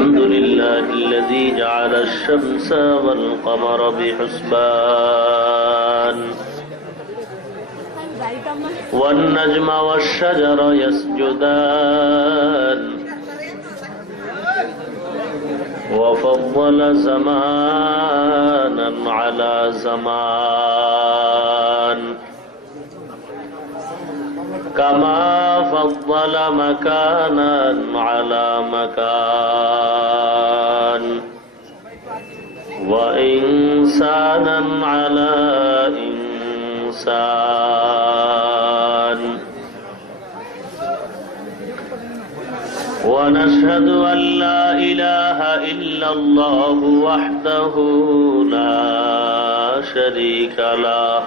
الحمد لله الذي جعل الشمس والقمر بحسبان والنجم والشجر يسجدان وفضل زمانا على زمان كما فضل مكانا على مكان وإنسانا على إنسان ونشهد أن لا إله إلا الله وحده لا شريك له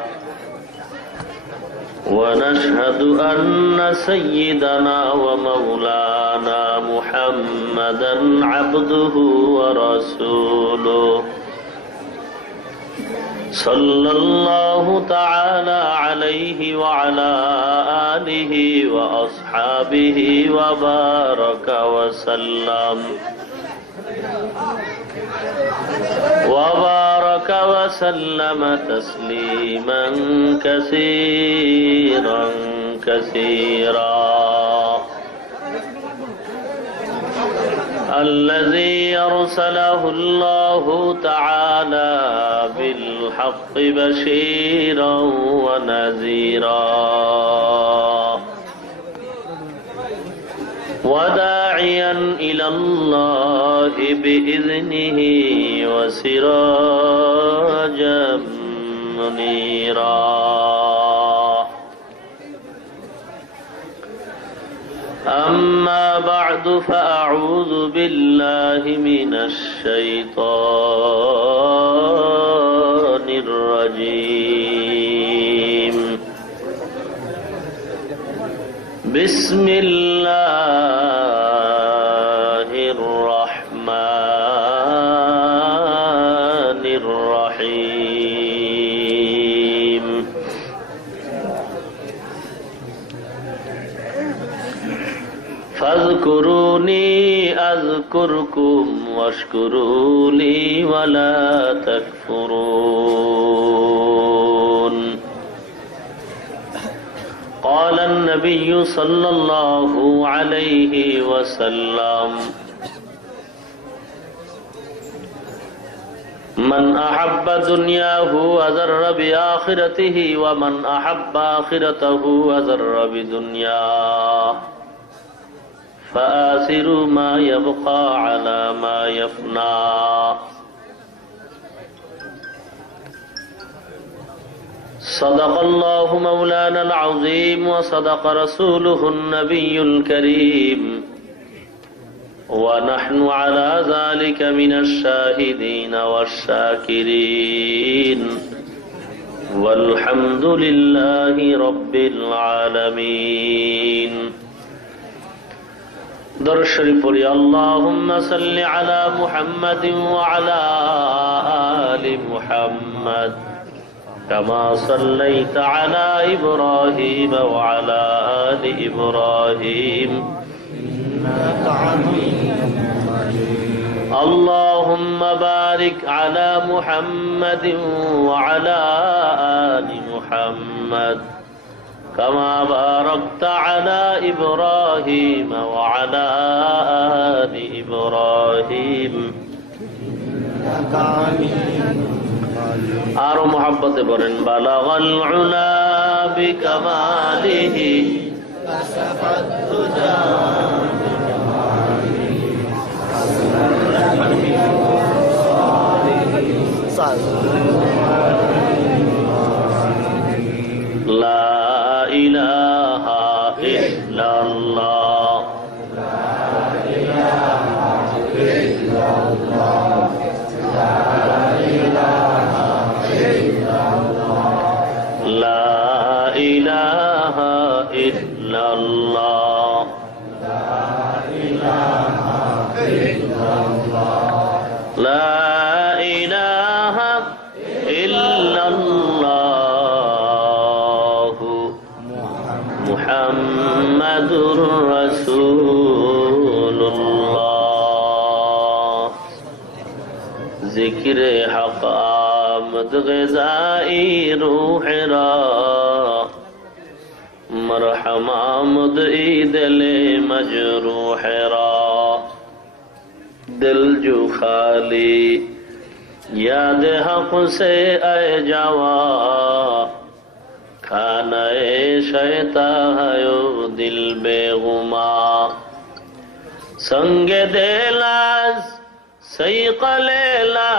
ونشهد أن سيدنا ومولانا محمدا عبده ورسوله صلى الله تعالى عليه وعلى آله وأصحابه وبارك وسلم تسليما كثيرا كثيرا الذي أرسله الله تعالى بالحق بشيرا ونذيرا وداعيا إلى الله بإذنه وسراجا منيرا أما بعد فأعوذ بالله من الشيطان الرجيم بسم الله الرحمن الرحيم فاذكروني أذكركم واشكروا لي ولا تكفرون قال النبي صلى الله عليه وسلم من أحب دنياه وذر بآخرته ومن أحب آخرته وذر بدنياه فآثروا ما يبقى على ما يفنى صدق الله مولانا العظيم وصدق رسوله النبي الكريم ونحن على ذلك من الشاهدين والشاكرين والحمد لله رب العالمين درود شریف پڑھی اللهم صل على محمد وعلى آل محمد كما صليت على إبراهيم وعلى آل إبراهيم اللهم بارك على محمد وعلى آل محمد كما باركت على إبراهيم وعلى آل إبراهيم آرو محبت برن بلغ العلا بكماله كشف الدجى لا إله إلا الله لا إله إلا الله لا إله إلا الله لا إله إلا الله لا إله إلا الله لا إله إلا الله محمد رسول الله ذکر حق آمد غذائی روح را مرحم آمد ای دل مجروح را دل جو خالی یاد حق سے اے جوا کھانا شیطان ہے دل بے غما संग देलास सैक लेला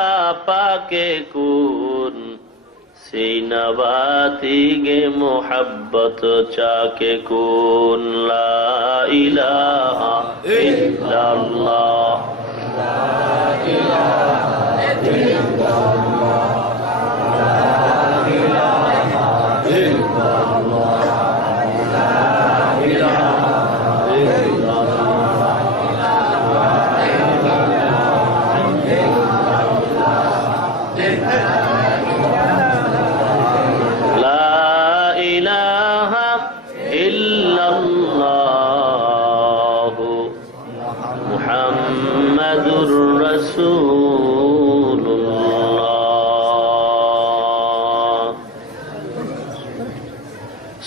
पाके कून सीनवाती गे मोहब्बत चाके कून ला इलाहा इल्लल्लाह ला इलाहा इल्लल्लाह ला इलाहा इल्लल्लाह ला इलाहा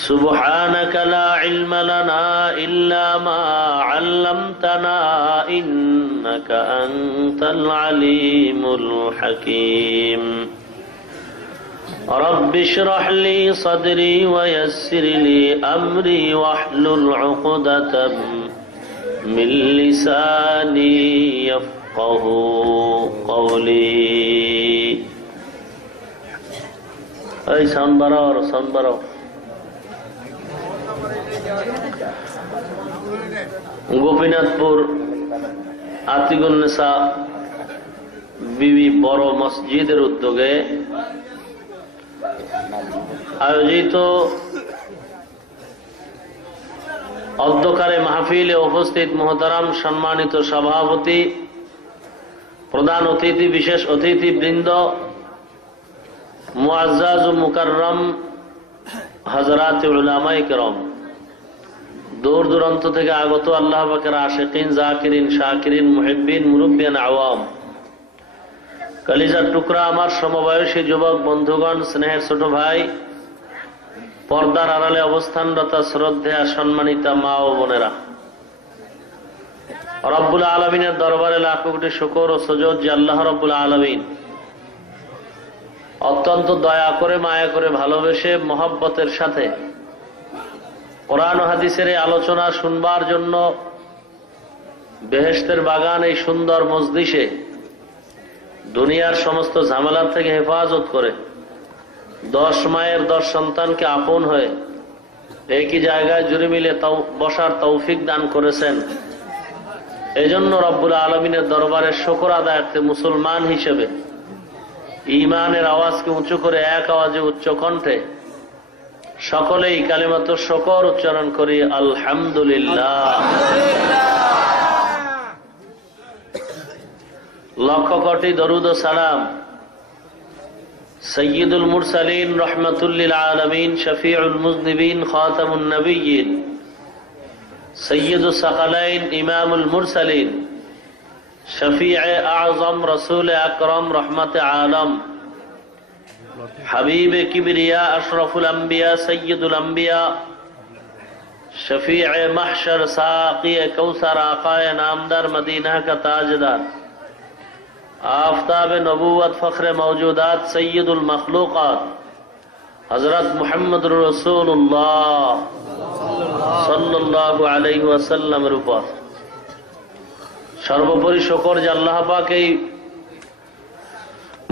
سبحانك لا علم لنا إلا ما علمتنا إنك أنت العليم الحكيم رب اشرح لي صدري ويسر لي أمري واحلل عقدة من لساني يفقه قولي أي سنبرو গোপীনাথপুর আতিকুন্নেসা বিবি বড় মসজিদের উদ্যোগে আয়োজিত অধ্যকারে মাহফিলে উপস্থিত মোহতারাম সম্মানিত সভাপতি, প্রধান অতিথি, বিশেষ অতিথি বৃন্দ, মুআজ্জাজ ও মুকাররম হযরত উলামায়ে কেরাম, দূর দূরান্ত থেকে আগত আল্লাহ পাকের আশিকিন, জাকিরিন, শাকিরিন, মুহিব্বিন, মুরব্বিয়ান, আওয়াম, কলিজার টুকরা আমার সমবয়সী যুবক বন্ধুগণ, স্নেহের ছোট ভাই, পর্দার আড়ালে অবস্থানরত শ্রদ্ধেয়া সম্মানিতা মা ও বোনেরা, রব্বুল আলামিনের দরবারে লাখ কোটি শুকর ও সুজুদ যে আল্লাহ রব্বুল আলামিন অত্যন্ত দয়া করে, মায়া করে, ভালোবেসে, মহব্বতের সাথে কোরআন ও হাদিসের এই আলোচনা শুনবার জন্য বেহেশতের বাগান এই সুন্দর মজলিসে দুনিয়ার সমস্ত ঝামেলা থেকে হেফাজত করে 10 মায়ের 10 সন্তানকে আপন হয়ে একই জায়গায় জুড়ে মিলে বসার তৌফিক দান করেছেন। এজন্য রব্বুল আলামিনের দরবারে শুকর আদায়ার্থে মুসলমান হিসেবে ঈমানের আওয়াজকে উঁচু করে এক আওয়াজে উচ্চ কণ্ঠে সকলেই কালিমাত শুকর উচ্চারণ করি, আলহামদুলিল্লাহ। লক্ষ কোটি দরুদ ও সালাম সৈয়দুল মুরসালিন, রহমাতুল লিল আলামিন, শফিউল মুযনিবিন, খাতামুন নবিয়্যিন, সৈয়দুস সাকালাইন, ইমামুল মুরসালিন, শফিয়ে আযম, রাসূল আকরাম, রহমতে আলম, حبیب کبریا، اشرف الانبیاء، سید الانبیاء، شفیع محشر، ساقی کوثر، آقا نامدار، مدینہ کا تاجدار، آفتاب نبوت، فخر موجودات، سید المخلوقات، حضرت محمد رسول اللہ صلی اللہ علیہ وسلم উপর সর্বোপরি শুকর যে আল্লাহ পাক এই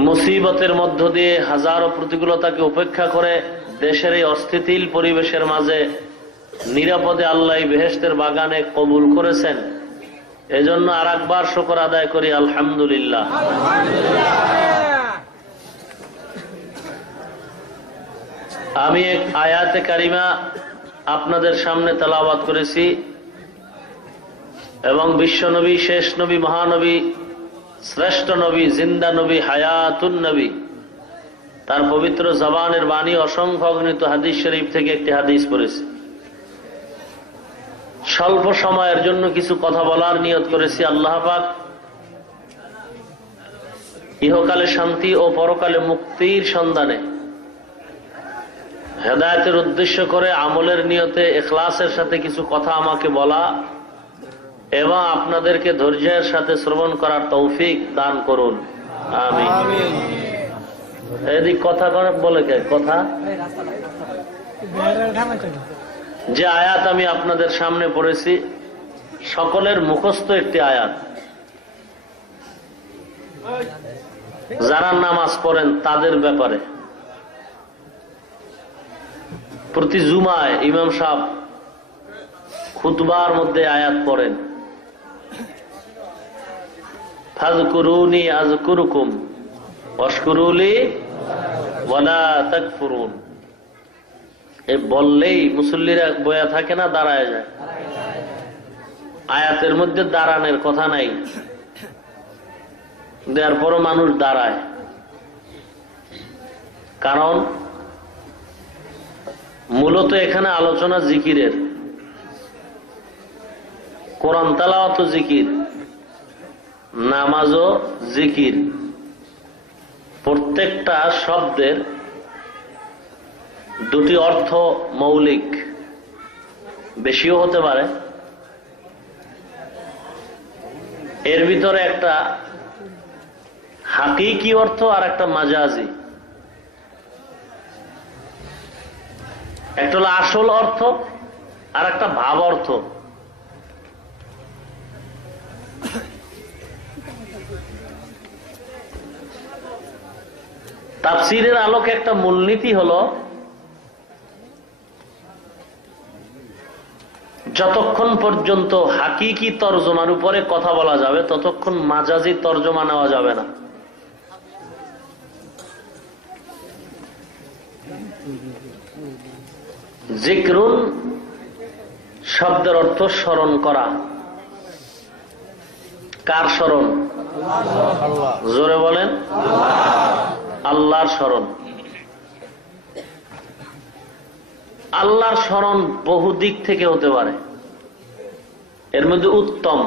মুসিবতের মধ্য দিয়ে হাজারো প্রতিকূলতাকে উপেক্ষা করে দেশের এই অস্থিতিশীল পরিবেশের মাঝে নিরাপদে আল্লাহ বেহেশতের বাগানে কবুল করেছেন। এজন্য আরেকবার শুকর আদায় করি, আলহামদুলিল্লাহ। আমি এক আয়াতে কারিমা আপনাদের সামনে তেলাওয়াত করেছি এবং বিশ্বনবী, শেষ নবী, মহানবী, শ্রেষ্ঠ নবী, জিন্দা নবী, হায়াতুন নবী, তার পবিত্র জবানের বাণী অসংখ্য অগণিত হাদিস শরীফ থেকে একটি হাদিস পড়েছি। স্বল্প সময়ের জন্য কিছু কথা বলার নিয়ত করেছি। আল্লাহ পাক ইহকালে শান্তি ও পরকালে মুক্তির সন্ধানে হেদায়েতের উদ্দেশ্য করে আমলের নিয়তে ইখলাসের সাথে কিছু কথা আমাকে বলা এবং আপনাদেরকে ধৈর্যের সাথে শ্রবণ করার তৌফিক দান করুন, আমিন। এদিক কথা করে বলে কে কথা? যে আয়াত আমি আপনাদের সামনে পড়েছি সকলের মুখস্থ একটি আয়াত। যারা নামাজ পড়েন তাদের ব্যাপারে প্রতি জুমায় ইমাম সাহেব খুতবার মধ্যে আয়াত পড়েন, ফাযকুরুনি আযকুরুকুম ওয়াশকুরুলি ওয়ালা তাকফুরুন। এই বললেই মুসল্লিরা বয়া থাকে না, দাঁড়ায় যায়। আয়াতের মধ্যে দাঁড়ানোর কথা নাই, দেওয়ার পরও মানুষ দাঁড়ায়। কারণ মূলত এখানে আলোচনা জিকিরের, কোরআন তেলাওয়াত জিকির, নামাজও জিকির। প্রত্যেকটা শব্দের দুটি অর্থ মৌলিক, বেশিও হতে পারে। এর ভিতরে একটা হাকিকি অর্থ আর একটা মাজাজি। একটা হলো আসল অর্থ আর একটা ভাব অর্থ। তাফসীরের আলোকে একটা মূলনীতি হলো যতক্ষণ পর্যন্ত হাকিকি তর্জমার উপরে কথা বলা যাবে ততক্ষণ মাজাজি তর্জমা নেওয়া যাবে না। জিকরুন শব্দের অর্থ স্মরণ করা। কার স্মরণ? জোরে বলেন, আল্লাহর স্মরণ। আল্লাহর স্মরণ বহু দিক থেকে হতে পারে। এর মধ্যে উত্তম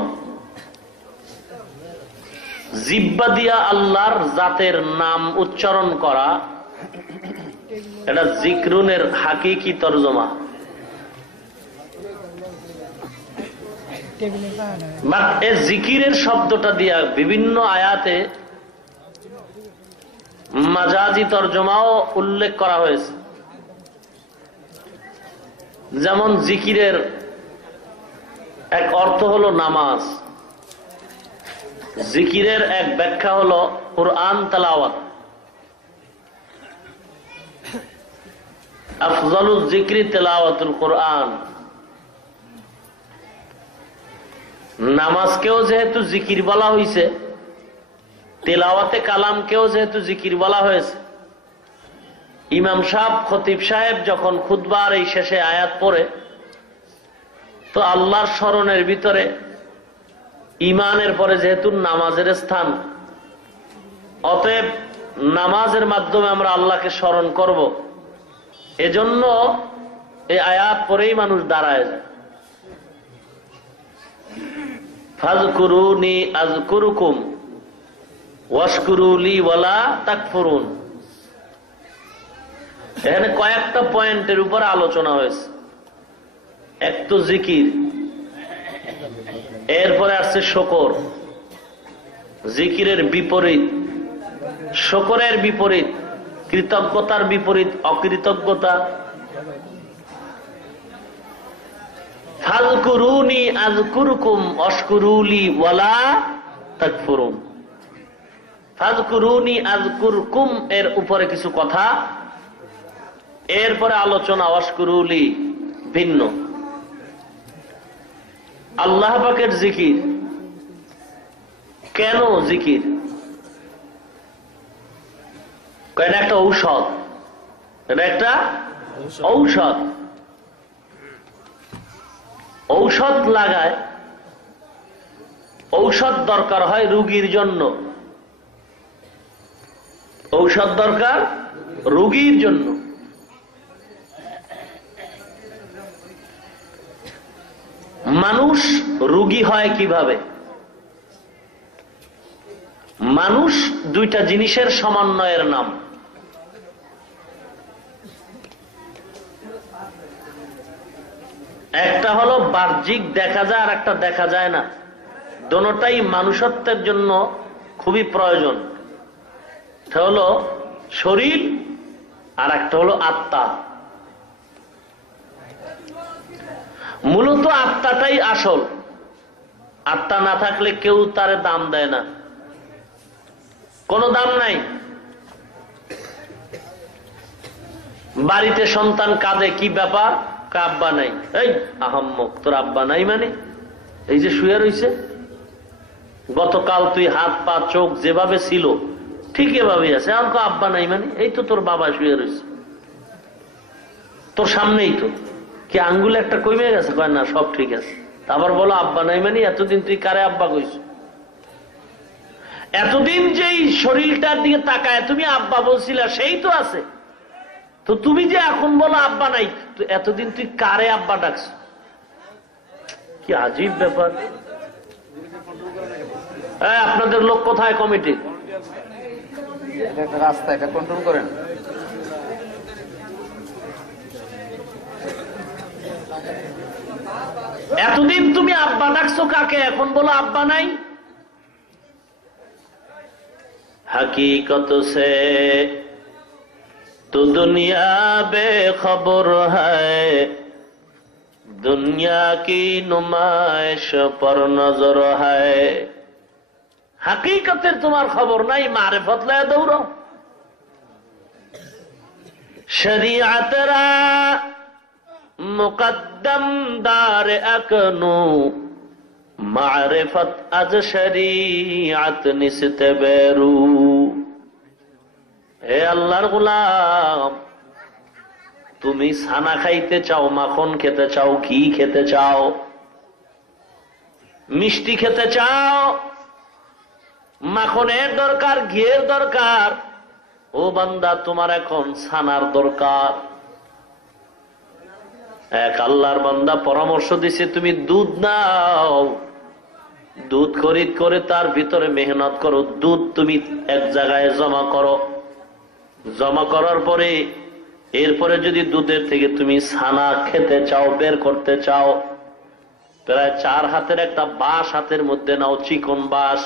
জিহ্বা দিয়া আল্লাহর জাতের নাম উচ্চারণ করা, এটা জিকরুনের হাকিকি তরজমা। এই জিকিরের শব্দটা দিয়া বিভিন্ন আয়াতে মাজাজি তরজমাও উল্লেখ করা হয়েছে। যেমন জিকিরের এক অর্থ হলো নামাজ, জিকিরের এক ব্যাখ্যা হলো কুরআন তেলাওয়াত। আফজালুজ জিকরি তেলাওয়াতুল কুরআন। নামাজকেও যেহেতু জিকির বলা হয়েছে, তেলাওয়াতে কালামকেও যেহেতু জিকির বলা হয়েছে, ইমাম সাহেব খতিব সাহেব যখন খুতবার এই শেষে আয়াত পড়ে তো আল্লাহর স্মরণের ভিতরে ইমানের পরে যেহেতু নামাজের স্থান, অতএব নামাজের মাধ্যমে আমরা আল্লাহকে স্মরণ করব, এজন্য এই আয়াত পরেই মানুষ দাঁড়ায় যায়। ফাযকুরুনি আযকুরুকুম ওয়াশকুরুলি ওয়ালা তাকফুরুন। এখানে কয়েকটা পয়েন্টের উপর আলোচনা হয়েছে। এক তো জিকির, এরপরে আসছে শকর, জিকিরের বিপরীত, শকরের বিপরীত, কৃতজ্ঞতার বিপরীত অকৃতজ্ঞতা। ফাযকুরুনি আযকুরুকুম ওয়াশকুরুলি ওয়ালা তাকফুরুন। ফাযকুরুনি আযকুরকুম এর উপরে কিছু কথা, এরপরে আলোচনা ওয়াশকুরুলি ভিন্ন। আল্লাহ পাকের জিকির কেন জিকির? এটা একটা ঔষধ, এটা একটা ঔষধ। ঔষধ লাগায়, ঔষধ দরকার হয় রোগীর জন্য, ঔষধ দরকার রোগীর জন্য। মানুষ রোগী হয় কিভাবে? মানুষ দুইটা জিনিসের সমন্বয়ের নাম। একটা হলো বাহ্যিক দেখা যায়, আর একটা দেখা যায় না। দোনোটাই মানুষত্বের জন্য খুবই প্রয়োজন। এটা হলো শরীর আর একটা হলো আত্মা। মূলত আত্মাটাই আসল। আত্মা না থাকলে কেউ তার দাম দেয় না, কোনো দাম নাই। বাড়িতে সন্তান কাঁদে, কি ব্যাপার? আব্বা নাই। এই আহাম্মক, তোর আব্বা নাই মানে? এই যে শুয়ে রইছে, গতকাল তুই হাত পা চোখ যেভাবে ছিল ঠিক এভাবেই আছে, আর আব্বা নাই মানে? এই তো তোর বাবা শুয়ে রয়েছে তোর সামনেই, তো কি আঙ্গুলে একটা কমে গেছে? কয় না, সব ঠিক আছে। আবার বলো আব্বা নাই মানে? এতদিন তুই কারে আব্বা কইছ? এতদিন যেই শরীরটার দিকে তাকায় তুমি আব্বা বলছিলা, সেই তো আছে। তো তুমি যে এখন বলো আব্বা নাই, তো এতদিন তুই কারে আব্বা ডাকছ? কি আজীব ব্যাপার। আপনাদের লোক কোথায় কমিটি? রাস্তা, এটা কন্ট্রোল করেন। এতদিন তুমি আব্বা ডাকছো কাকে, এখন বলো আব্বা নাই? हकीकत से तो दुनिया बेखबर है, दुनिया की नुमाइश पर नजर है। हकीकतेर तुम्हार खबर नहीं, मारिफत ले दौड़ो। शरीयतरा मुकद्दम दार अकनू, मारिफत अज शरीयत निस्ते बेरू। হে আল্লাহর গোলাম, তুমি ছানা খাইতে চাও, মাখন খেতে চাও, ঘি খেতে চাও, মিষ্টি খেতে চাও, মাখনের দরকার, ঘিয়ের দরকার। ও বান্দা, তোমার এখন ছানার দরকার। এক আল্লাহর বান্দা পরামর্শ দিছে, তুমি দুধ নাও, দুধ খরিদ করে তার ভিতরে মেহনত করো, দুধ তুমি এক জায়গায় জমা করো। জমা করার পরে এরপরে যদি দুধের থেকে তুমি ছানা খেতে চাও, বের করতে চাও, প্রায় 4 হাতের একটা বাঁশ হাতের মধ্যে নাও, চিকন বাঁশ।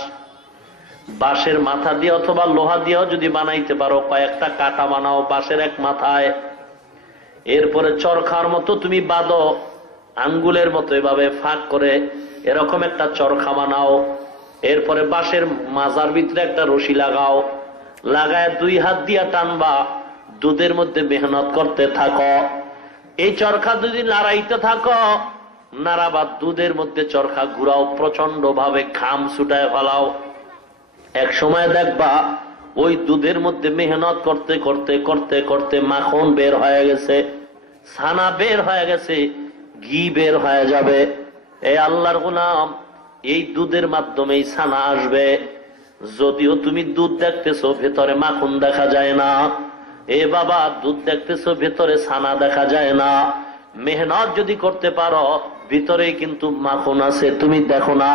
বাঁশের মাথা দিয়ে অথবা লোহা দিয়েও যদি বানাইতে পারো, কয়েকটা কাটা বানাও বাঁশের এক মাথায়। এরপরে চরখার মতো তুমি বাঁধো, আঙ্গুলের মতো এভাবে ফাঁক করে এরকম একটা চরখা বানাও। এরপরে বাঁশের মাজার ভিতরে একটা রশি লাগাও, লাগায় 2 হাত দিয়া টানবা, দুধের মধ্যে মেহনত করতে থাকো। এই চরখা যদি নাড়াইতে থাকো, নাড়াবা, দুধের মধ্যে চরখা ঘুরাও, প্রচন্ড ভাবে ঘাম ছুটায় ফেলাও। এক সময় দেখবা ওই দুধের মধ্যে মেহনত করতে করতে করতে করতে মাখন বের হয়ে গেছে, ছানা বের হয়ে গেছে, ঘি বের হয়ে যাবে। এই আল্লাহর গোলাম, এই দুধের মাধ্যমেই ছানা আসবে। যদিও তুমি দুধ দেখতেছো, ভেতরে মাখন দেখা যায় না। এ বাবা, দুধ দেখতেছো, ভেতরে ছানা দেখা যায় না। মেহনত যদি করতে পারো, ভিতরে কিন্তু মাখন আছে, তুমি দেখো না।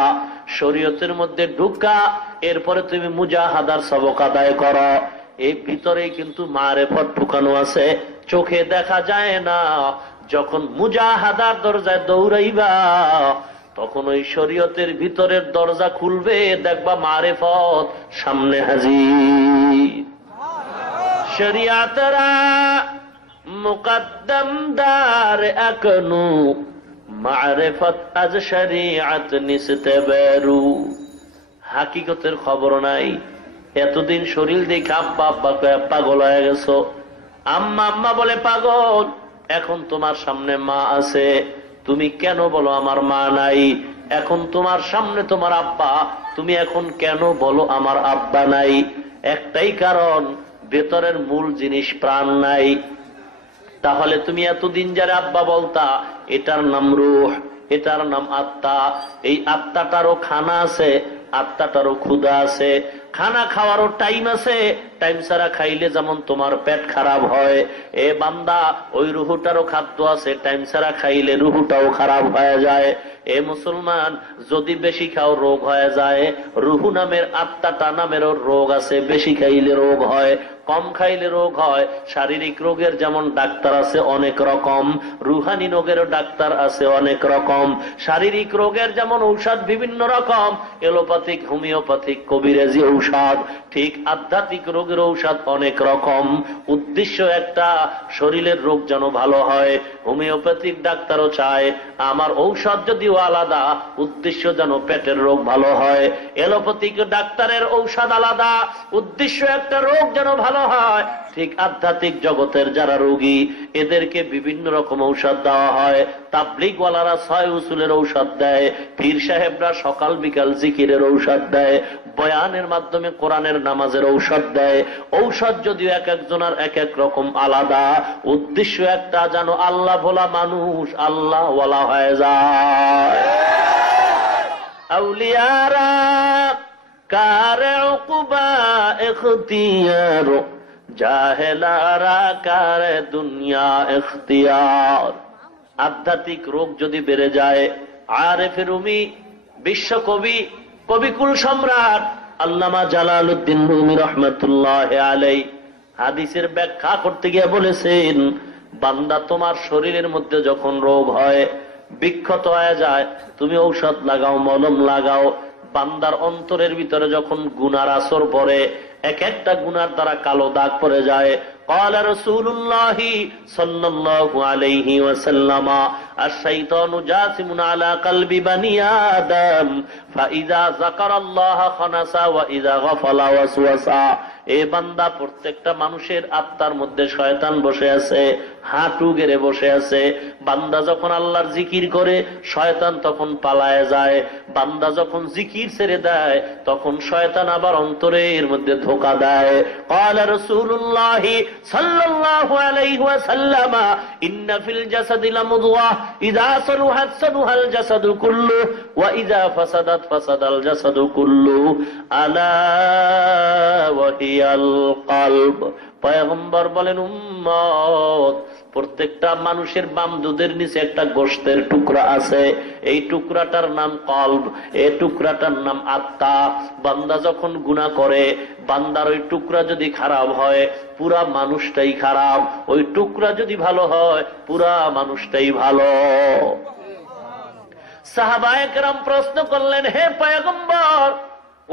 শরীয়তের মধ্যে ঢুকা, এরপরে তুমি মুজাহাদার সবক আদায় করো, এই ভিতরে কিন্তু মারেফত ঢুকানো আছে, চোখে দেখা যায় না। যখন মুজাহাদার দরজায় দৌড়াইবা, তখন ওই শরীয়তের ভিতরের দরজা খুলবে, দেখবা মারেফত সামনে হাজির। শরিয়াতরা মুকদ্দম দার আকনু, মারিফত আজ শরিয়ত নিস্তে বেরু। হাকিকতের খবর নাই। এতদিন শরীর দেখে আব্বা আব্বা পাগল হয়ে গেছো, আম্মা আম্মা বলে পাগল। এখন তোমার সামনে মা আছে, তুমি কেন বলো আমার মা নাই? এখন তোমার সামনে তোমার আব্বা, তুমি এখন কেন বলো আমার আব্বা নাই? একটাই কারণ, ভেতরের মূল জিনিস প্রাণ নাই। তাহলে তুমি এতদিন যারা আব্বা বলতা, এটার নাম রূহ, এটার নাম আত্মা। এই আত্মাটারও খানা আছে, আত্মাটারও ক্ষুধা আছে। খানা খাওয়ারও টাইম আছে, টাইম ছাড়া খাইলে যেমন তোমার পেট খারাপ হয়, এ বান্দা ওই রুহুটারও খাদ্য আছে, টাইম ছাড়া খাইলে রুহুটাও খারাপ হয়ে যায়। এ মুসলমান, যদি বেশি খাও রোগ হয়ে যায়। রুহু নামের আত্মাটা নামেরও রোগ আছে, বেশি খাইলে রোগ হয়, কম খাইলে রোগ হয়। শারীরিক রোগের যেমন ডাক্তার আছে অনেক রকম, রুহানি রোগেরও ডাক্তার আছে অনেক রকম। শারীরিক রোগের যেমন ঔষধ বিভিন্ন রকম, এলোপ্যাথিক, হোমিওপ্যাথিক, কবিরাজি ঔষধ, ঠিক আধ্যাত্মিক রোগের ঔষধ অনেক রকম। উদ্দেশ্য একটা, শরীরের রোগ যেন ভালো হয়। হোমিওপ্যাথিক ডাক্তারও চায় আমার ঔষধ যদিও আলাদা, উদ্দেশ্য যেন পেটের রোগ ভালো হয়। এলোপ্যাথিক ডাক্তারের ঔষধ আলাদা, উদ্দেশ্য একটা, রোগ যেন ভালো হয়। ঠিক আধ্যাত্মিক জগতের যারা রোগী, এদেরকে বিভিন্ন রকম ঔষধ দেওয়া হয়। তাবলিগওয়ালারা 6 উসুলের ঔষধ দেয়, পীর সাহেবরা সকাল বিকাল জিকিরের ঔষধ দেয়, বয়ানের মাধ্যমে কোরআনের নামাজের ঔষধ দেয়। ঔষধ যদিও এক একজনের এক এক রকম আলাদা, উদ্দেশ্য একটা, যেন আল্লাহ ভোলা মানুষ আল্লাহ ওয়ালা হয়ে যায়। আউলিয়ারা কারে উকুবা ইখতিয়ার, জাহেলারা কারে দুনিয়া ইখতিয়ার। আধ্যাত্মিক রোগ যদি বেড়ে যায়, আরেফে রুমি, বিশ্বকবি, কবিকুল সম্রাট আল্লামা জালালউদ্দিন রুমি রহমাতুল্লাহ আলাইহি হাদিসের ব্যাখ্যা করতে গিয়ে বলেছেন, বান্দা তোমার শরীরের মধ্যে যখন রোগ হয়, বিক্ষত হয়ে যায়, তুমি ঔষধ লাগাও, মলম লাগাও। বান্দার অন্তরের ভিতরে যখন গুনার আসর পড়ে, এক একটা গুনার দ্বারা কালো দাগ পড়ে যায়। قال رسول الله صلى الله عليه وسلم الشيطان جاثم على قلب بني آدم فإذا ذكر الله خنس وإذا غفل وسوس। এ বান্দা, প্রত্যেকটা মানুষের আত্মার মধ্যে শয়তান বসে আছে, হাঁটু গেড়ে বসে আছে। বান্দা যখন আল্লাহর জিকির করে, শয়তান তখন পালায় যায়। বান্দা যখন জিকির ছেড়ে দেয়, তখন শয়তান আবার অন্তরের মধ্যে ধোঁকা দেয়। قال رسول الله صلى الله عليه وسلم إن في الجسد لمضغة إذا صلحت صلح الجسد كله وإذا فسدت فسد الجسد كله ألا وهي القلب। পয়গম্বর বলেন, উম্মত, প্রত্যেকটা মানুষের বাম দুধের নিচে একটা গোশতের টুকরা আছে, এই টুকরাটার নাম কলব, এই টুকরাটার নাম আত্মা। বান্দা যখন গুনাহ করে, বান্দার ওই টুকরা যদি খারাপ হয়, পুরা মানুষটাই খারাপ। ওই টুকরা যদি ভালো হয়, পুরা মানুষটাই ভালো। সাহাবায়ে কেরাম প্রশ্ন করলেন, হে পয়গম্বর,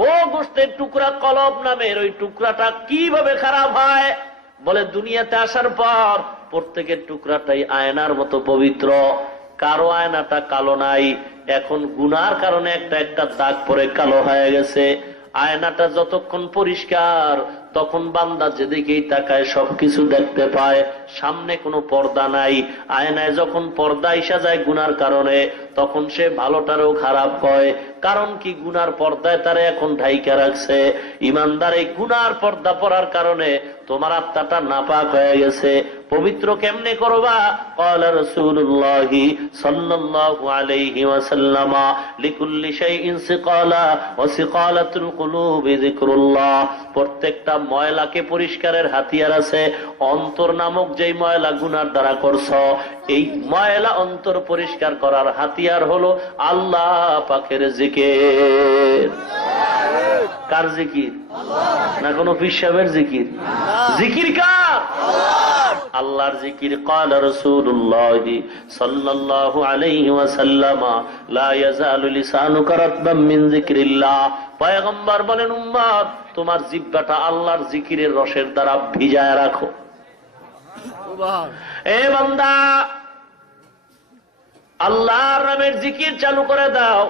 ও গোশতের টুকরা কলব নামের ওই টুকরাটা কিভাবে খারাপ হয়? বলে, দুনিয়াতে আসার পর প্রত্যেকের টুকরাটাই আয়নার মতো পবিত্র, কারো আয়নাটা কালো নাই। এখন গুনার কারণে একটা একটা দাগ পরে কালো হয়ে গেছে। আয়নাটা যতক্ষণ পরিষ্কার, তখন বান্দা যেদিকেই তাকায় সবকিছু দেখতে পায়, সামনে কোনো পর্দা নাই। আয়নায় যখন পর্দা এসে যায় গুনার কারণে, তখন সে ভালোটারও খারাপ কয়। কারণ কি? গুনার পর্দায় তারা এখন ঢাইকা রাখছে। ইমানদার এই গুনার পর্দা পড়ার কারণে তোমার আত্মাটা নাপাক হয়ে গেছে। পবিত্র কেমনে করবা? ক্বালা রাসূলুল্লাহি সাল্লাল্লাহু আলাইহি ওয়াসাল্লাম লিকুল্লি শাইইন সিকালা ওয়া সিকালাতুল কুলুবি যিকরুল্লাহ। প্রত্যেকটা ময়লাকে পরিষ্কারের হাতিয়ার আছে। অন্তর নামক যেই ময়লা গুনার দ্বারা করছো, এই ময়লা অন্তর পরিষ্কার করার হাতিয়ার হলো আল্লাহ পাকের জিকির। কার জিকির? না কোনো পীর সাহেবের জিকির? জিকির কার? আল্লাহর জিকির। ক্বালা রাসূলুল্লাহি সাল্লাল্লাহু আলাইহি ওয়াসাল্লাম লা ইয়াজালু লিসানুকা রাতবাম মিন যিকরিল্লাহ। পয়গম্বর বলেন, উম্মত, তোমার জিহ্বাটা আল্লাহর জিকিরের রসের দ্বারা ভিজায় রাখো। এ বান্দা, আল্লাহর নামের জিকির চালু করে দাও।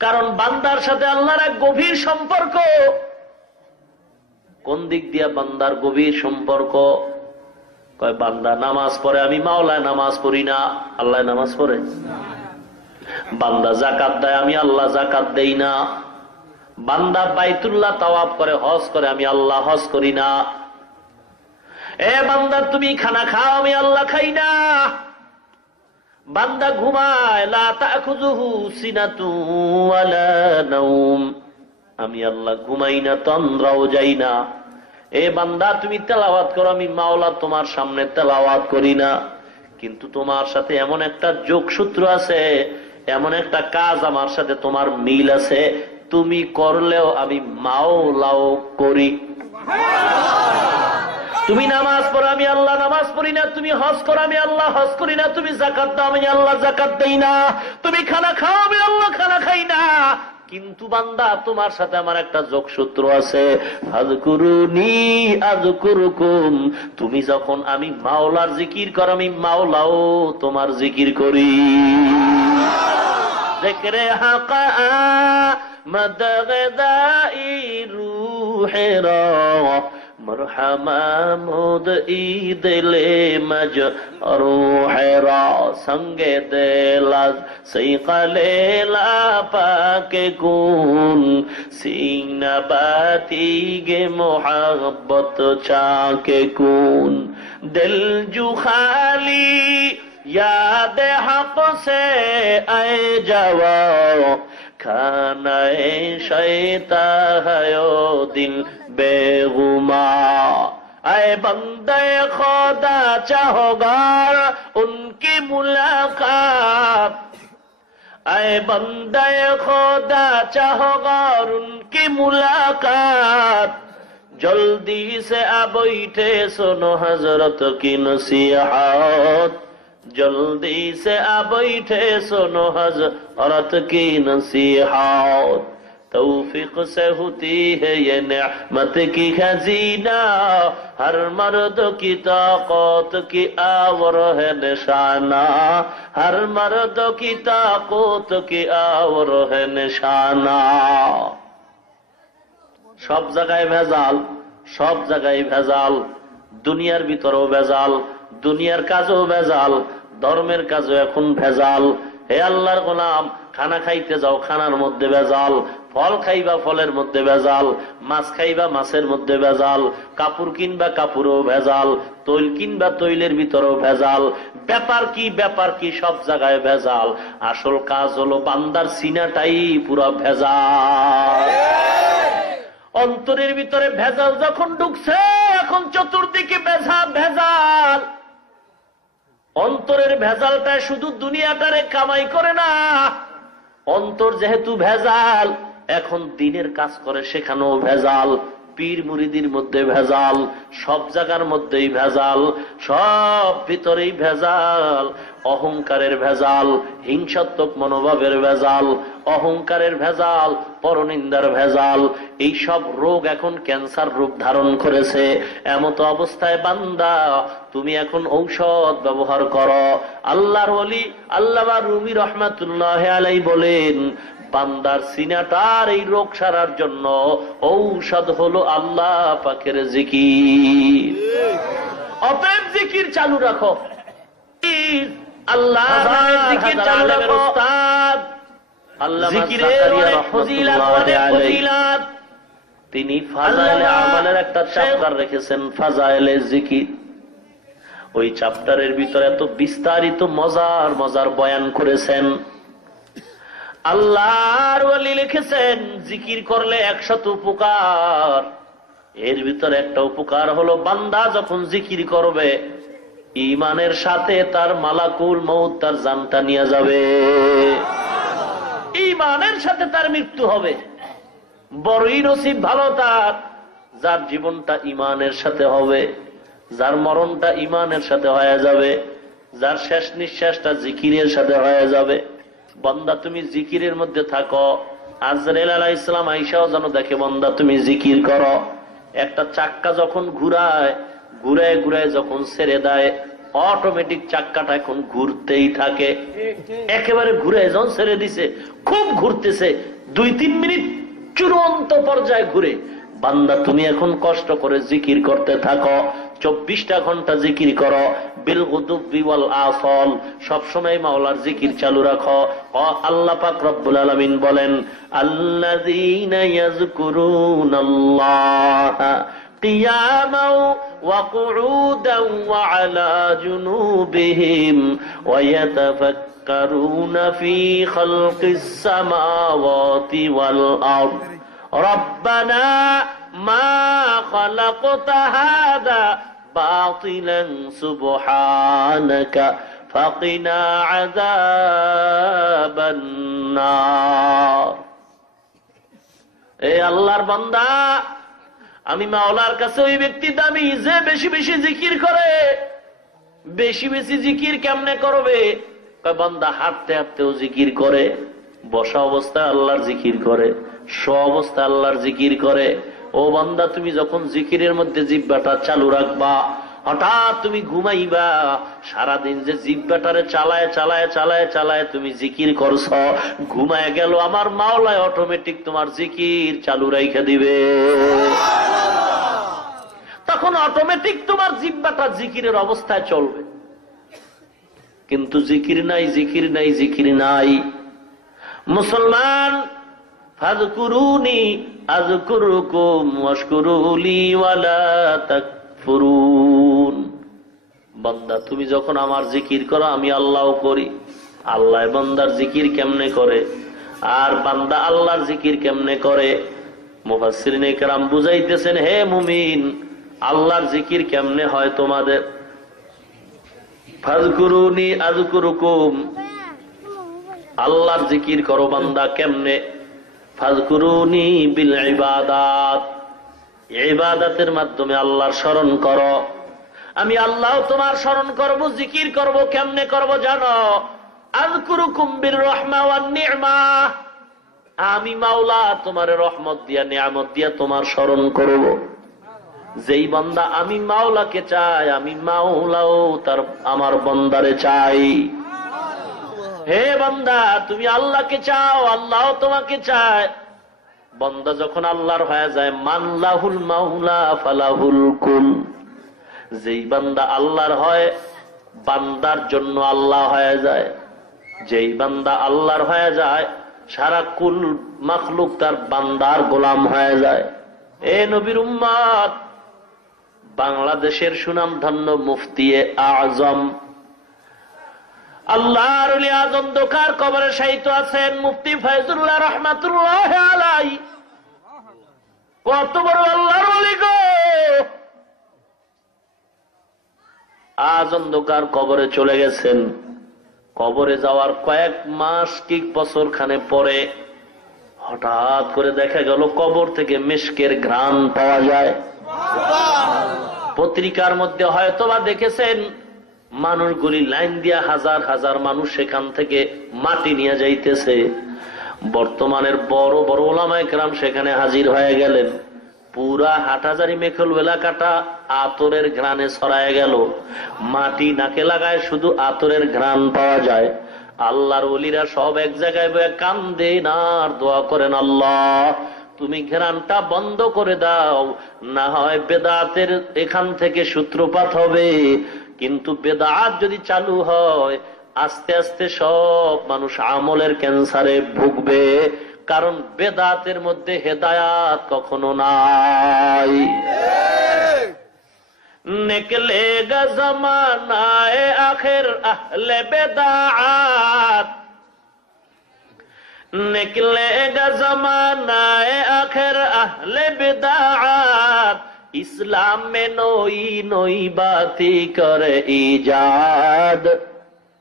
কারণ বান্দার সাথে আল্লাহর এক গভীর সম্পর্ক। কোন দিক দিয়ে বান্দার গভীর সম্পর্ক? কয়, বান্দা নামাজ পড়ে, আমি মাওলায় নামাজ পড়ি না, আল্লাহ নামাজ পড়ে। বান্দা যাকাত দেয়, আমি আল্লাহ যাকাত দেই না। বান্দা বাইতুল্লাহ তাওয়াফ করে, হজ করে, আমি আল্লাহ হজ করি না। এ বান্দা, তুমি খানা খাও, আমি আল্লাহ খাই না। বান্দা ঘুমায়, লা তাখুযুহু সিনাতু ওয়ালা নাওম, আমি আল্লাহ ঘুমাই না, তন্দ্রাও যাই না। এ বান্দা, তুমি তেলাওয়াত করো, আমি মাওলা তোমার সামনে তেলাওয়াত করি না। কিন্তু তোমার সাথে এমন একটা যোগসূত্র আছে, এমন একটা কাজ আমার সাথে তোমার মিল আছে, তুমি করলেও আমি মাওলাও করি। তুমি নামাজ পড়ো, আমি আল্লাহ নামাজ পড়ি না। তুমি হজ করো, আমি আল্লাহ হজ করি না। তুমি যাকাত দাও, আমি আল্লাহ যাকাত দেই না। তুমি খানা খাও, আমি আল্লাহ খানা খাই না। কিন্তু বান্দা, তোমার সাথে আমার একটা যোগসূত্র আছে, ফাযকুরুনি আযকুরুকুম। তুমি যখন আমি মাওলার জিকির করো, আমি মাওলাও তোমার জিকির করি। যিকরে হাকা মদগদাই রূহেরা মরহামা মুদ ঈদলে মজ রূহেরা সঙ্গে দেলাজ সৈকলে লাপাকে গুন সিনবাতি গে মোহাব্বত চাকে গুন দিল জু খালি याद हक से आए जाओ खानाए शैता है दिल बेगुमा आए बंदे खुदा चाहोगार उनकी मुलाकात आए बंदे खुदा चाहोगार उनकी मुलाकात जल्दी से आ बैठे सुनो हजरत की नसीहत जल्दी से आ बैठे सुनो हज़रत की नसीहत तौफीक से होती है ये नेमत की खजीना हर मर्द की ताकत की आवर है निशाना हर मर्द की ताकत की आवर है निशाना। सब जगह भेजाल, सब जगह भेजाल, दुनियार ভিতরেও ভেজাল, দুনিয়ার কাজও ভেজাল, ধর্মের কাজও এখন ভেজাল। হে আল্লাহর গোলাম, খানা খাইতে যাও, খানার মধ্যে ভেজাল। ফল খাইবা, ফলের মধ্যে ভেজাল। মাছ খাইবা, মাছের মধ্যে ভেজাল। কাপড় কিনবা, কাপড়ও ভেজাল। তৈল কিনবা, তৈলের ভিতরেও ভেজাল। ব্যাপার কি, ব্যাপার কি, সব জায়গায় ভেজাল। আসল কাজ হলো বান্দার সিনাটাই পুরো ভেজাল। অন্তরের ভিতরে ভেজাল যখন ঢুকছে, এখন চতুর্দিকে ভেজাল। অন্তরের ভেজালটা শুধু দুনিয়াটারে কামাই করে না, অন্তর যেহেতু ভেজাল, এখন দিনের কাজ করে সেখানেও ভেজাল। পীর মুরিদির মধ্যে ভেজাল, সব জায়গার মধ্যেই ভেজাল, সব ভিতরেই ভেজাল। অহংকারের ভেজাল, হিংসাত্মক মনোভাবের ভেজাল, অহংকারের ভেজাল, পরনিন্দার ভেজাল। এই সব রোগ এখন ক্যান্সার রূপ ধারণ করেছে। এমত অবস্থায় বান্দা, তুমি এখন ঔষধ ব্যবহার করো। আল্লাহর ওলি আল্লামা রুমি রহমাতুল্লাহ আলাইহি বলেন, বান্দার সিনাটার এই রোগ সারার জন্য ঔষধ হলো আল্লাহ পাকের জিকির। অতএব জিকির চালু রাখো, আল্লাহ জিকির চালু রাখো। তিনি ফাজাইলে আমালের একটা চ্যাপ্টার রেখেছেন, ফাজাইলে জিকির। ওই চ্যাপ্টারের ভিতরে এত বিস্তারিত মজার মজার বয়ান করেছেন। আল্লাহর ওলি লিখেছেন, জিকির করলে 100 উপকার। এর ভিতরে একটা উপকার হলো, বান্দা যখন জিকির করবে, ঈমানের সাথে তার মালাকুল মউত তার জানটা নিয়ে যাবে। ঈমানের সাথে তার মৃত্যু হবে। বড়ই নসিব ভালো তার, যার জীবনটা ঈমানের সাথে হবে, যার মরণটা ঈমানের সাথে হয়ে যাবে, যার শেষ নিঃশ্বাসটা জিকিরের সাথে হয়ে যাবে। বান্দা তুমি জিকিরের মধ্যে থাকো। আজরাইল আলাইহিস সালাম আয়েশাও যেন দেখে, বান্দা তুমি জিকির করো। একটা চাক্কা যখন ঘুরায়, ঘুরায় ঘুরায় যখন ছেড়ে দেয়, অটোমেটিক চাক্কাটা এখন ঘুরতেই থাকে। একেবারে ঘুরে যখন ছেড়ে দিছে, খুব ঘুরতেছে, 2-3 মিনিট চূড়ান্ত পর্যায়ে ঘুরে। বান্দা তুমি এখন কষ্ট করে জিকির করতে থাকো, 24টা ঘন্টা জিকির করো। বিল গুদুবি ওয়াল আসল, সব সময় মাওলার জিকির চালু রাখো। আল্লাহ পাক রব্বুল আলামিন বলেন, আল্লাযীনা ইয়াযকুরুনাল্লাহা কিয়ামান ওয়া কুউদান ওয়া আলা জুনুবিহিম ওয়া ইয়াতাফাক্কারুনা ফি খালকিস সামাওয়াতি ওয়াল আরদ রব্বানা মা খালাকতা হাযা باطلا سبحانك فقنا عذاب النار এই আল্লাহর বান্দা আমি মাওলার কাছে ওই ব্যক্তি দামি যে বেশি বেশি জিকির করে। বেশি বেশি জিকির কেমনে করবে? বান্দা হাঁটতে হাঁটতেও জিকির করে, বসা অবস্থায় আল্লাহর জিকির করে, শোয়া অবস্থায় আল্লাহর জিকির করে। ও বান্দা, তুমি যখন জিকিরের মধ্যে জিহ্বাটা চালু রাখবা, হঠাৎ তুমি ঘুমাইবা, সারাদিন যে জিহ্বাটারে চালায় চালায় চালায় চালায় তুমি জিকির করছ, ঘুমায় গেল আমার মাওলায় অটোমেটিক তোমার জিকির চালু রাইখা দিবে। তখন অটোমেটিক তোমার জিহ্বাটা জিকিরের অবস্থায় চলবে। কিন্তু জিকির নাই, জিকির নাই, জিকির নাই। মুসলমান, ফাযকুরুনি আযকুরুকুম ওয়াশকুরুলি ওয়ালা তাকফুরুন। বান্দা, তুমি যখন আমার জিকির করো আমি আল্লাহও করি। আল্লাহ বান্দার জিকির কেমনে করে আর বান্দা আল্লাহর জিকির কেমনে করে? মুফাসসিরিনে কেরাম বুঝাইতেছেন, হে মুমিন, আল্লাহর জিকির কেমনে হয় তোমাদের? ফাযকুরুনি আযকুরুকুম, আল্লাহর জিকির করো বান্দা কেমনে? ফাযকুরুনি বিল ইবাদাত, ইবাদতের মাধ্যমে আল্লাহর স্মরণ করো। আমি আল্লাহ তোমার স্মরণ করব, জিকির করব। কেমনে করব জানো? আযকুরুকুম বির রাহমা ওয়ান নি'মা, আমি মাওলা তোমার রহমত দিয়া নিয়ামত দিয়া তোমার স্মরণ করব। যেই বান্দা আমি মাওলাকে চাই, আমি মাওলাও তার আমার বান্দারে চাই। হে বান্দা, তুমি আল্লাহকে চাও, আল্লাহ তোমাকে চায়। বান্দা যখন আল্লাহর হয়ে যায়, মানলাহুল মাওলা ফালাহুল কুল, যেই বান্দা আল্লাহর হয় বান্দার জন্য আল্লাহ হয়ে যায়। যেই বান্দা আল্লাহর হয়ে যায়, সারা কুল মাখলুক তার বান্দার গোলাম হয়ে যায়। এ নবীর উম্মত, বাংলাদেশের সুনামধন্য মুফতি আজম, আল্লাহর ওলি আজম দোকার কবরে শায়িত আছেন মুফতি ফয়জুল্লাহ রহমাতুল্লাহ আলাইহি। কত বড় আল্লাহর ওলি গো! আজম দোকার কবরে চলে গেছেন। কবরে যাওয়ার কয়েক মাস কি বছর খানে পরে হঠাৎ করে দেখা গেল কবর থেকে মিশকের ঘ্রাণ পাওয়া যায়। পত্রিকার মধ্যে হয়তোবা দেখেছেন, মানুষগুলি লাইন দিয়া হাজার হাজার মানুষ সেখান থেকে মাটি নিয়ে যাইতেছে। বর্তমানের বড় বড় ওলামায়ে কেরাম সেখানে হাজির হয়ে গেলেন। পুরা হাটহাজারী মেখল এলাকাটা আতরের ঘ্রাণে ছড়ায় গেল। মাটি নাকে লাগায় শুধু আতরের ঘ্রাণ পাওয়া যায়। আল্লাহর ওলিরা সব এক জায়গায় বসে কান্দেন আর দোয়া করেন, আল্লাহ তুমি ঘ্রাণটা বন্ধ করে দাও, না হয় বেদাতের এখান থেকে সূত্রপাত হবে। কিন্তু বেদাত যদি চালু হয়, আস্তে আস্তে সব মানুষ আমলের ক্যান্সারে ভুগবে। কারণ বেদাতের মধ্যে হেদায়াত কখনো নাই। নিকলেগা জামানায়ে আখির আহলে বেদাত, निकलेगा जमानाए आखिर अहले बिदात, इस्लाम में नई नई बातें करे इजाद,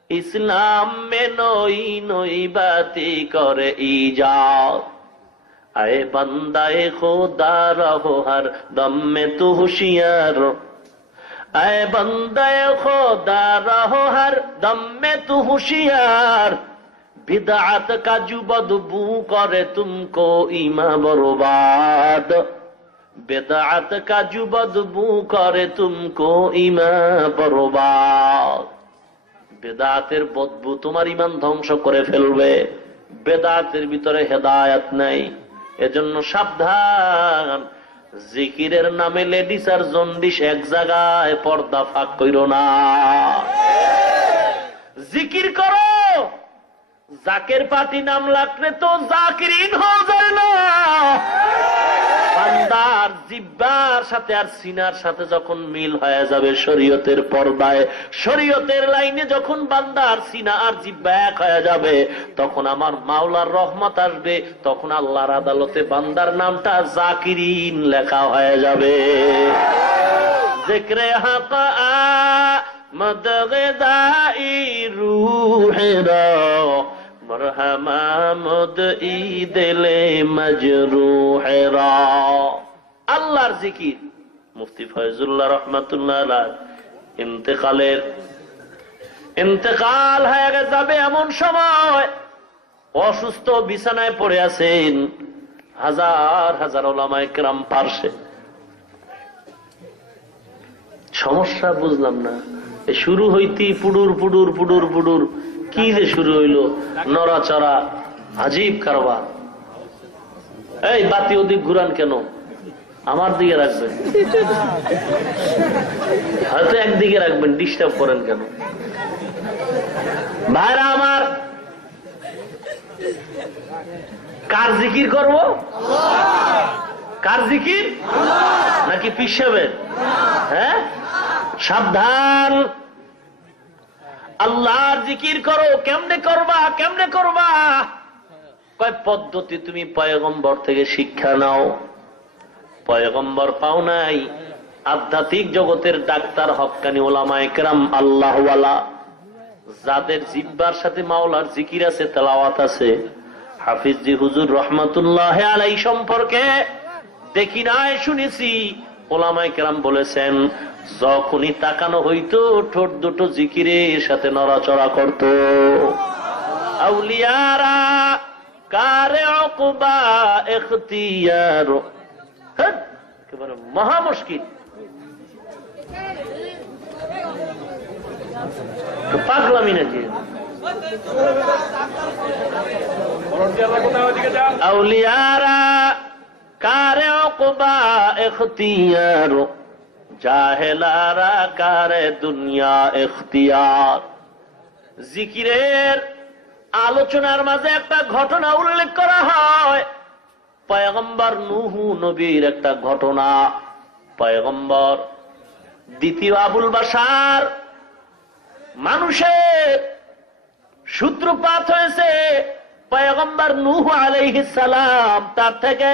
इस्लाम में नई नई बातें करे इजाद। आए बंदाए खुदा रहो हर दम में तू होशियार, आए बंदाए खुदा रहो हर दम में तू होशियार। बिदात का जो बदबू करे तुमको ईमा बर्बाद, बिदात का जो बदबू करे तुमको ईमा बर्बाद। বেদাতের বদবু তোমার ঈমান ধ্বংস করে ফেলবে। বেদাতের ভিতরে হেদায়েত নাই, এজন্য সাবধান। জিকিরের নামে লেডিস আর জন্ডিস এক জায়গায় পর্দা ফাঁক কইরো না। জিকির করো, জাকের পার্টি নাম লাগলে তো জাকিরিন হয়ে যায় না। বান্দার জিহ্বার সাথে আর সিনার সাথে যখন মিল হয়ে যাবে শরীয়তের পর্দায়, শরীয়তের লাইনে যখন বান্দার সিনা আর জিহ্বা এক হয়ে যাবে, তখন আমার মাওলার রহমত আসবে। তখন আল্লাহর আদালতে বান্দার নামটা জাকিরিন লেখা হয়ে যাবে। जिक्र हक आमद ग़िज़ाई रूह रा मरहमामुद ई दिले मजरूह रा। আল্লাহর জিকির। মুফতি ফয়জুল্লাহ রহমাতুল্লাহ আলাইহি ইন্তেকাল হয়ে যাবে এমন সময় অসুস্থ বিছানায় পড়ে আছেন, হাজার হাজার উলামায়ে কেরাম পার্শ্বে। সমস্যা বুঝলাম না, শুরু হইতেই পুডুর পুডুর পুডুর পুডুর, কি যে শুরু হইল, নড়াচড়া, আজীব কারবার। এই বাতি ওদিক ঘুরান কেন? আমার দিকে রাখবেন, হয়তো একদিকে রাখবেন, ডিস্টার্ব করেন কেন? ভাইরা আমার, কার জিকির করবো? কার জিকির? নাকি পিসাবের? হ্যাঁ, সাবধান। আল্লাহর জিকির করো। কেমনে করবা? কেমনে করবা? কয় পদ্ধতি তুমি পয়গম্বর থেকে শিক্ষা নাও। পয়গম্বর পাও নাই, আধ্যাত্মিক জগতের ডাক্তার, হক্কানি উলামায়ে কেরাম, আল্লাহওয়ালা, যাদের জিহ্বার সাথে মাওলার জিকির আছে, তেলাওয়াত আছে। হাফিজজি হুজুর রহমাতুল্লাহ আলাইহি সম্পর্কে দেখি নাই, শুনেছি, উলামায়ে কেরাম বলেছেন, যখনই তাকানো হইতো ঠোঁট দুটো জিকিরের সাথে নড়াচড়া করত। আউলিয়ারা কারে উকবা ইখতিয়ার, একেবারে মহা মুশকিল। পাগলামি নাকি? আউলিয়ারা কারে উকবা ইখতিয়ার, জাহেলারা কারে দুনিয়া ইখতিয়ার। জিকিরের আলোচনার মাঝে একটা ঘটনা উল্লেখ করা হয়, পয়গম্বর নূহ নবীর একটা ঘটনা। পয়গম্বর দ্বিতীয় আবুল বাশার, মানুষের সূত্রপাত হয়েছে পয়গম্বর নূহ আলাইহিস সালাম। তার থেকে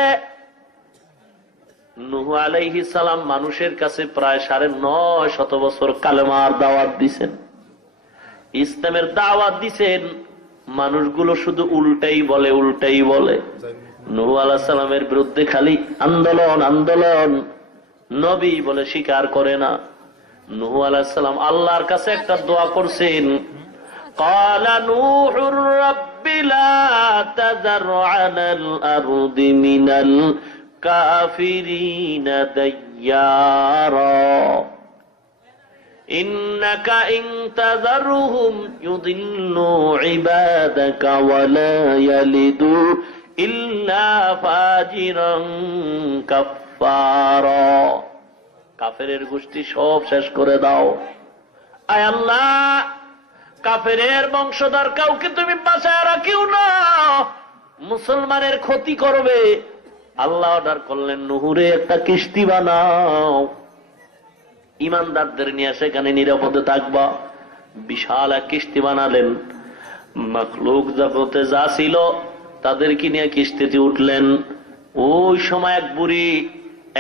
নূহ আলাইহিস সালাম মানুষের কাছে প্রায় ৯৫০ বছর কালেমার দাওয়াত দিছেন, ইসলামের দাওয়াত দিছেন। মানুষগুলো শুধু উল্টাই বলে, উল্টাই বলে। নূহ আলাইহিস সালামের বিরুদ্ধে খালি আন্দোলন আন্দোলন, নবী বলে স্বীকার করে না। নূহ আলাইহিস সালাম আল্লাহর কাছে একটা দোয়া করছেন, ক্বালা নূহুর রাব্বি লা তাযার আলাল আরদি মিনাল কাফিরিনা দাইয়ারা ইন্নাকা ইন তাযারহুম ইউদিল্লু ইবাদাকা ওয়া লা ইয়ালিদু ইল্লা ফাজিরান কাফফারা। কাফেরের গোষ্ঠী সব শেষ করে দাও। আয় আল্লাহ, কাফেরের বংশধর কাউকে তুমি বাঁচায় রাখিও না, মুসলমানের ক্ষতি করবে। আল্লাহ অর্ডার করলেন, নূহুরে একটা কিস্তি বানাও, ইমানদারদের নিয়ে সেখানে নিরাপদে থাকবা। বিশাল এক কিস্তি বানালেন। মাখলুক জগতে যা ছিল তাদেরকে নিয়ে কিস্তিতে উঠলেন। ওই সময় এক বুড়ি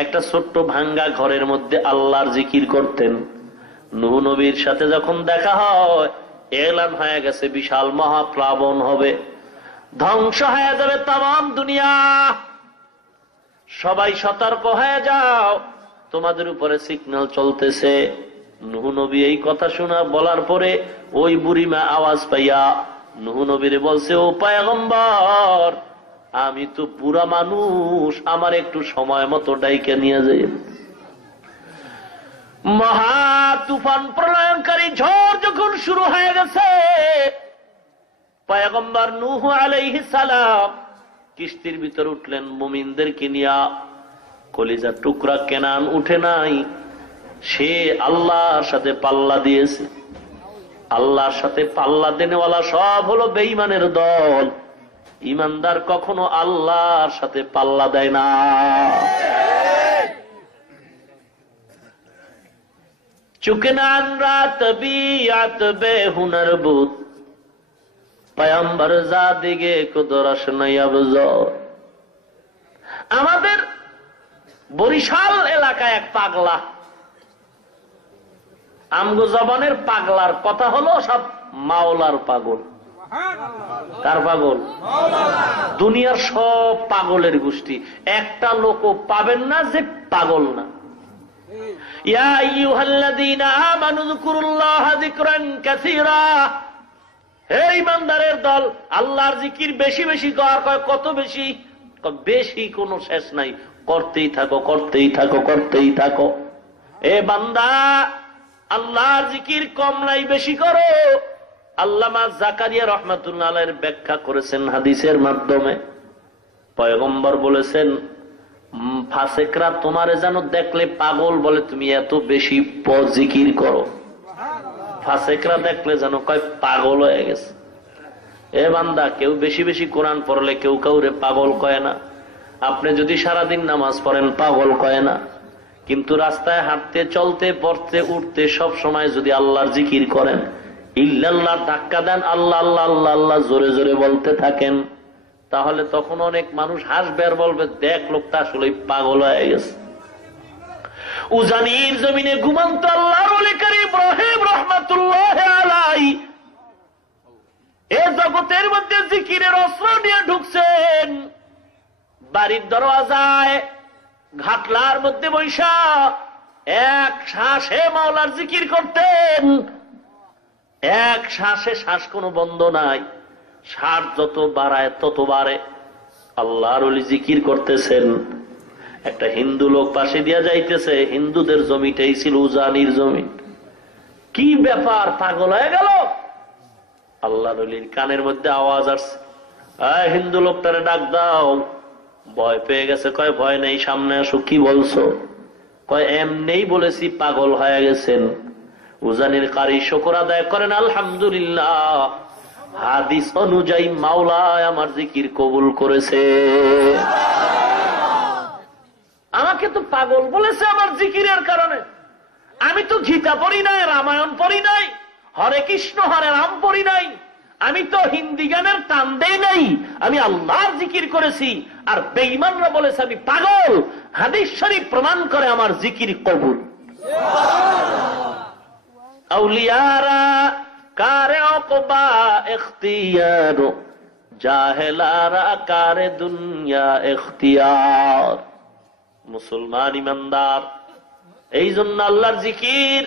একটা ছোট্ট ভাঙ্গা ঘরের মধ্যে আল্লাহর জিকির করতেন। নূহ নবীর সাথে যখন দেখা হয়, এলান হয়ে গেছে বিশাল মহাপ্লাবন হবে, ধ্বংস হয়ে যাবে তাম দুনিয়া। সবাই সতর্ক হয়ে যাও, তোমাদের উপরে সিগন্যাল চলতেছে। নূহ নবী এই কথা শোনা বলার পরে ওই বুড়িমা আওয়াজ পাইয়া নূহ নবীরে বলছে, ও পয়গম্বর, আমি তো বুড়া মানুষ, আমার একটু সময় মতো ডাইকে নিয়ে যাই। মহা তুফান প্রলয়ঙ্কারী ঝড় যখন শুরু হয়ে গেছে, পয়গম্বর নূহ আলাইহিস সালাম কিস্তির ভিতর উঠলেন মুমিনদেরকে নিয়া। কলিজার টুকরা কেনান উঠে নাই, সে আল্লাহর সাথে পাল্লা দিয়েছে। আল্লাহর সাথে পাল্লা দেনেওয়ালা সব হলো বেঈমানের দল। ইমানদার কখনো আল্লাহর সাথে পাল্লা দেয় না। চুকনান রাত বিয়াত বেহুনার বুত পয়গম্বর জাদিগে কুদরশ নয়াবজ। আমাদের বরিশাল এলাকায় এক পাগলা, আমগো জবানের পাগলার কথা হলো সব মাওলার পাগল। কার পাগল? দুনিয়ার সব পাগলের গোষ্ঠী, একটা লোকও পাবেন না যে পাগল না। ইয়া আইয়ুহাল্লাযীনা আমানু যকুরুল্লাহা যিকরান কাসীরা, হে ঈমানদারের দল, আল্লাহর জিকির বেশি বেশি কর। কত বেশি? বেশি কোনো শেষ নাই, করতেই থাকো, করতেই থাকো, করতেই থাকো। এ বান্দা, আল্লাহর জিকির কম নাই, বেশি করো। আল্লামা জাকারিয়া রাহমাতুল্লাহ আলাইহির ব্যাখ্যা করেছেন হাদিসের মাধ্যমে। পয়গম্বর বলেছেন, ফাসেকরা তোমারে যেন দেখলে পাগল বলে তুমি এত বেশি জিকির করো। ফাসেকরা দেখলে যেন কয় পাগল হয়ে গেছে। এ বান্দা, কেউ বেশি বেশি কোরআন পড়লে কেউ কাউরে পাগল কয় না। আপনি যদি সারাদিন নামাজ পড়েন পাগল কয় না, কিন্তু রাস্তায় হাঁটতে, চলতে, পড়তে, উঠতে সব সময় যদি আল্লাহর জিকির করেন, ইল্লাল্লাহ ধাক্কা দেন, আল্লাহ আল্লাহ আল্লাহ আল্লাহ জোরে জোরে বলতে থাকেন, তাহলে তখন অনেক মানুষ হাসবে আর বলবে, দেখ লোকটা আসলে পাগল হয়ে গেছে। উজানির জমিনে ঘুমন্ত আল্লাহর ওলি কারীম ইব্রাহিম রাহমাতুল্লাহ আলাইহি এই জগতের মধ্যে জিকিরের অস্ত্র নিয়ে ঢুকছেন। বাড়ির দরওয়াজায় ঘাটলার মধ্যে বৈশা এক শ্বাসে মাওলার জিকির করতেন। এক শ্বাসে, শ্বাস কোনো বন্ধ নাই, শ্বাস যত বাড়ায় তত বাড়ে। আল্লাহর ওলি জিকির করতেছেন। একটা হিন্দু লোক পাশে দিয়া যাইতেছে, হিন্দুদের জমিটাই ছিল উজানির জমি। কি ব্যাপার, পাগল হয়ে গেল? আল্লাহর ওলির কানের মধ্যে আওয়াজ আসছে, হিন্দু লোকটারে ডাক দাও। ভয় পেয়ে গেছে, কয় ভয় নেই, সামনে আসো। কি বলছো? কয় এমনিই বলেছি পাগল হয়ে গেছেন। উজানির কারি শুকর আদায় করেন, আলহামদুলিল্লাহ, হাদিস অনুযায়ী মাওলা আমার জিকির কবুল করেছে। আমাকে তো পাগল বলেছে আমার জিকিরের কারণে। আমি তো গীতা পড়ি নাই, রামায়ণ পড়ি নাই, হরে কৃষ্ণ হরে রাম পড়ি নাই, আমি তো হিন্দি গানের টান দেই নাই, আমি আল্লাহর জিকির করেছি। আর বেঈমানরা বলেছে আমি পাগল। হাদিস শরীফ প্রমাণ করে আমার জিকির কবুল। আউলিয়ারা কারে ওকবা ইখতিয়ার, জাহেলারা কারে দুনিয়া ইখতিয়ার। মুসলমান ইমানদার, এই জন্য আল্লাহর জিকির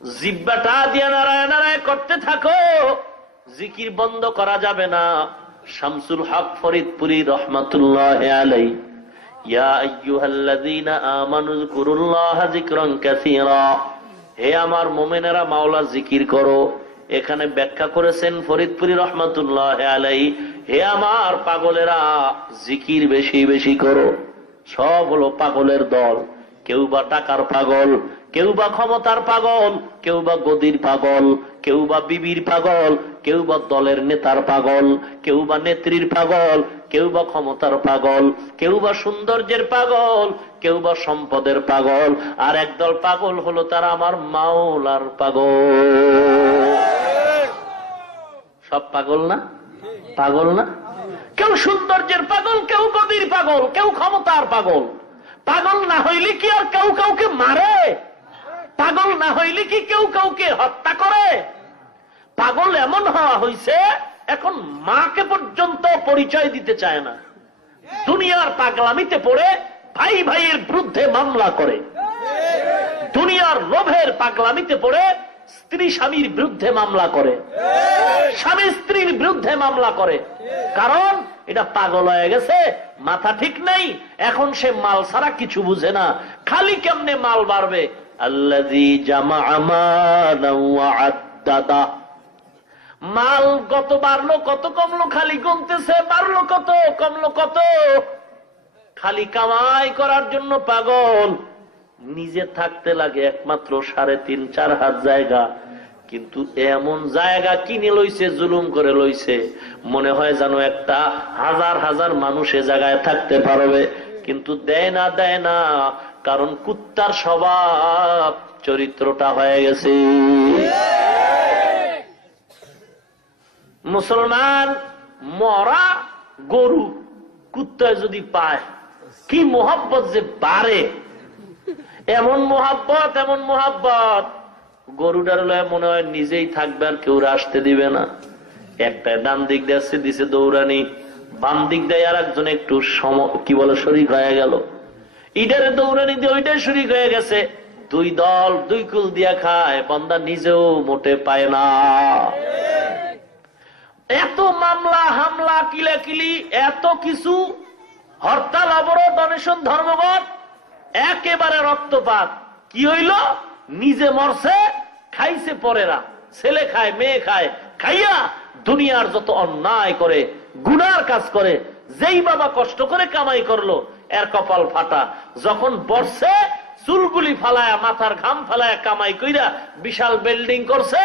জিহ্বাটা দিয়ে নারায় নারায় করতে থাকো, জিকির বন্ধ করা যাবে না। শামসুল হক ফরিদপুরি রহমাতুল্লাহ আলাইহি, ইয়া আইয়ুহাল্লাযীনা আমানু যকুরুল্লাহা যিকরান কাসীরা, হে আমার মুমিনেরা মাওলার জিকির করো। এখানে ব্যাখ্যা করেছেন ফরিদপুরি রহমাতুল্লাহ আলাইহি, হে আমার পাগলেরা জিকির বেশি বেশি করো। সব হলো পাগলের দল। কেউ বা টাকার পাগল, কেউ বা ক্ষমতার পাগল, কেউ বা গদির পাগল, কেউ বা বিবির পাগল, কেউ বা দলের নেতার পাগল, কেউ বা নেত্রীর পাগল, কেউ বা ক্ষমতার পাগল, কেউ বা সৌন্দর্যের পাগল, কেউ বা সম্পদের পাগল। আর একদল পাগল হলো তারা আমার মাওলার পাগল। সব পাগল না? পাগল না? কেউ সৌন্দর্যের পাগল, কেউ গদির পাগল, কেউ ক্ষমতার পাগল। পাগল না হইলে কি আর কেউ কাউকে মারে? পাগল না হইলে কি কেউ কাউকে হত্যা করে? পাগল এমন হওয়া হয়েছে এখন মাকে পর্যন্ত পরিচয় দিতে চায় না। দুনিয়ার পাগলামিতে পড়ে ভাই ভাইয়ের বিরুদ্ধে মামলা করে, দুনিয়ার লোভের পাগলামিতে পড়ে স্ত্রী স্বামীর বিরুদ্ধে মামলা করে, স্বামী স্ত্রীর বিরুদ্ধে মামলা করে। কারণ এটা পাগল হয়ে গেছে, মাথা ঠিক নেই। এখন সে মাল ছাড়া কিছু বুঝে না, খালি কেমনে মাল বাড়বে। আল্লাযী জামাআ মালান ওয়া আদ্দাদা, মাল কত বাড়লো কত কমলো খালি গুনতেছে, বাড়লো কত কমলো কত, খালি কামাই করার জন্য পাগল। নিজে থাকতে লাগে একমাত্র 3.5-4 হাত জায়গা, কিন্তু এমন জায়গা কিনে লইছে, জুলুম করে লইছে, মনে হয় যেন একটা হাজার হাজার মানুষ এ জায়গায় থাকতে পারবে, কিন্তু দেয় না, দেয় না। কারণ কুত্তার স্বভাব, চরিত্রটা হয়ে গেছে। মুসলমান মরা গরু কুত্তায় যদি পায়, কি মোহাব্বত যে বাড়ে, এমন মোহাব্বত, এমন মোহাব্বত। গরুটার লয় মনে হয় নিজেই থাকবে আর কেউ আসতে দিবে না। একটা ডান দিক দিয়ে দিছে দৌড়ানি, বাম দিক দিয়ে আর একজন একটু কি বলে শরিক হয়ে গেল। ইটারে দৌড়ানি দিয়ে ওইটাই শরিক হয়ে গেছে। দুই দল দুই কুল দিয়া খায়, বান্দা নিজেও মোটে পায় না। এত মামলা হামলা কিলাকিলি, এত কিছু, হরতাল অবরোধ অনশন ধর্মঘট, একেবারে রক্তপাত। কি হইল? নিজে মরছে, খাইছে পরেরা, ছেলে খায় মেয়ে খায়, খাইয়া দুনিয়ার যত অন্যায় করে গুনার কাজ করে। যেই বাবা কষ্ট করে কামাই করলো এর কপাল ফাটা। যখন বর্ষে চুলগুলি ফালায়া মাথার ঘাম ফালায়া কামাই কইরা বিশাল বিল্ডিং করছে,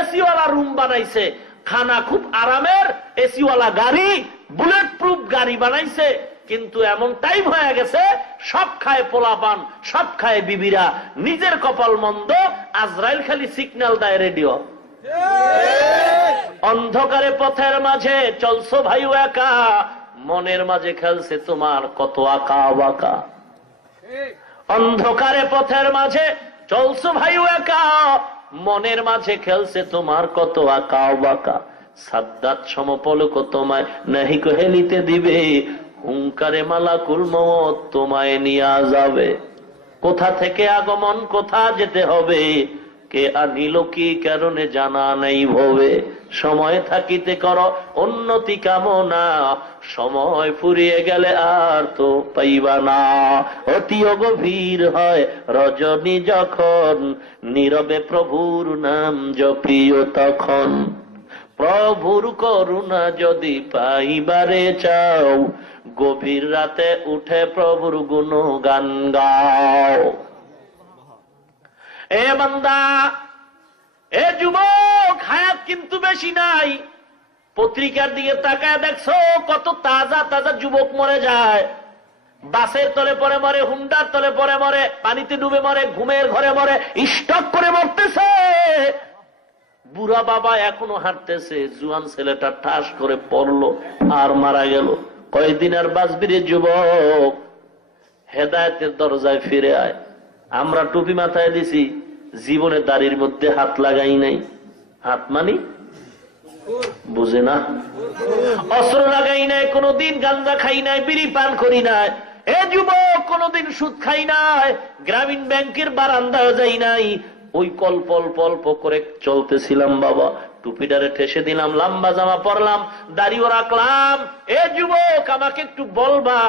এসিওয়ালা রুম বানাইছে, খানা খুব আরামের, এসিওয়ালা গাড়ি, বুলেট প্রুফ গাড়ি বানাইছে, কিন্তু এমন টাইম হয়ে গেছে সব খায় পোলাপান, সব খায় বিবিরা, নিজের কপাল মন্দ। আজরাইল খালি সিগন্যাল দেয় রেডিও। অন্ধকারে পথের মাঝে চলছো ভাইও একা, মনের মাঝে খেলছে তোমার কত আঁকা বাঁকা। অন্ধকারে পথের মাঝে চলছো ভাইও একা, মনের মাঝে খেলছে তোমার কত আঁকা বাঁকা। সাদ্দাত সমপলক তোমায় নাহি হেলিতে দিবে, হুঙ্কারে মালাকুল মওত তোমায় নিয়ে যাবে। কোথা থেকে আগমন কোথা যেতে হবে, কে আনিল কি কারণে জানা নেই ভবে। সময় থাকিতে করো উন্নতি কামনা, সময় ফুরিয়ে গেলে আর তো পাইবা না। অতি গভীর হয় রজনী যখন, নীরবে প্রভুর নাম জপিও তখন। প্রভুর করুণা যদি পাইবারে চাও, গভীর রাতে উঠে প্রভুর গুণগান গাও। এ বান্দা, এ যুবক, হায়াত কিন্তু বেশি নাই। পত্রিকার দিকে তাকায় দেখছো কত তাজা তাজা যুবক মরে যায়। বাসের তলে পরে মরে, হুন্ডার তলে পরে মরে, পানিতে ডুবে মরে, ঘুমের ঘরে মরে, স্টক করে মরতেছে। বুড়া বাবা এখনো হাঁটতেছে, জুয়ান ছেলেটা ঠাস করে পড়লো আর মারা গেল। কয়েকদিন আর বাঁচবি রে যুবক, হেদায়েতের দরজায় ফিরে আয়। আমরা টুপি মাথায় দিছি, জীবনে দাড়ির মধ্যে হাত লাগাই নাই। হাত মানি বুঝে না, অস্ত্র লাগাই নাই, কোনদিন গাঞ্জা খাই নাই, বিড়ি পান করি নাই। এ যুবক, কোনদিন সুদ খাই নাই, গ্রামীণ ব্যাংকের বারান্দায় যাই নাই। ওই কল্প অল্প অল্প করে চলতেছিলাম বাবা। টুপিটারে ঠেসে দিলাম, লম্বা জামা পরলাম, দাড়িও রাখলাম। এ যুবক, আমাকে একটু বলবা,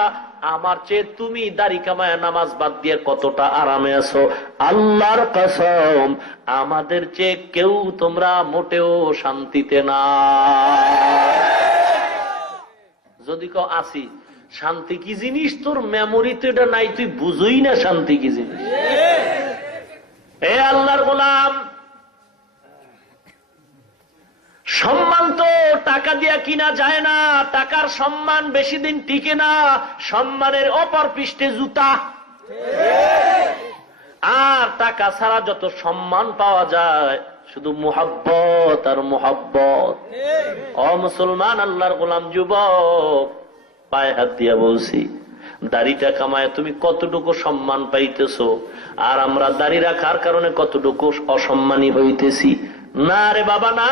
আমার চেয়ে তুমি দাড়ি কামায় নামাজ বাদ দিয়ে কতটা আরামে আছো? আল্লাহর কসম, আমাদের চেয়ে কেউ তোমরা মোটেও শান্তিতে না। যদি কেউ আসি, শান্তি কি জিনিস তোর মেমোরিতে এটা নাই, তুই বুঝই না শান্তি কি জিনিস। এ আল্লাহর গোলাম, সম্মান তো টাকা দিয়া কিনা যায় না, টাকার সম্মান বেশি দিন টিকে না। সম্মানের অপর পৃষ্ঠে জুতা। আর টাকা ছাড়া যত সম্মান পাওয়া যায় শুধু মুহাব্বত আর মুহাব্বত। ও মুসলমান, আল্লাহর গোলাম যুবক, পায়ে হাত দিয়া বলছি, দাড়িটা কামায় তুমি কতটুকু সম্মান পাইতেছো, আর আমরা দাড়ি রাখার কারণে কতটুকু অসম্মানী হইতেছি? না রে বাবা না।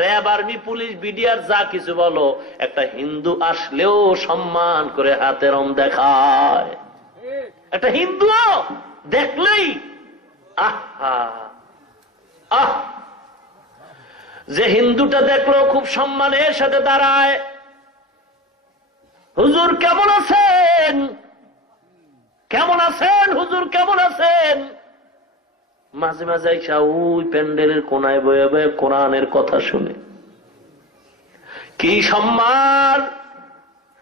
র্যাব, আর্মি, পুলিশ, বিডিআর যা কিছু বলো, একটা হিন্দু আসলেও সম্মান করে হাতেরম দেখায়। একটা হিন্দু দেখলেই আহা আহ, যে হিন্দুটা দেখলো খুব সম্মানের সাথে দাঁড়ায়, হুজুর কেমন আছেন, কেমন আছেন হুজুর, কেমন আছেন। মাঝে মাঝে আইসা ওই প্যান্ডেলের কোনায় বয়ে বয়ে কোরআনের কথা শুনে। কি সম্মান!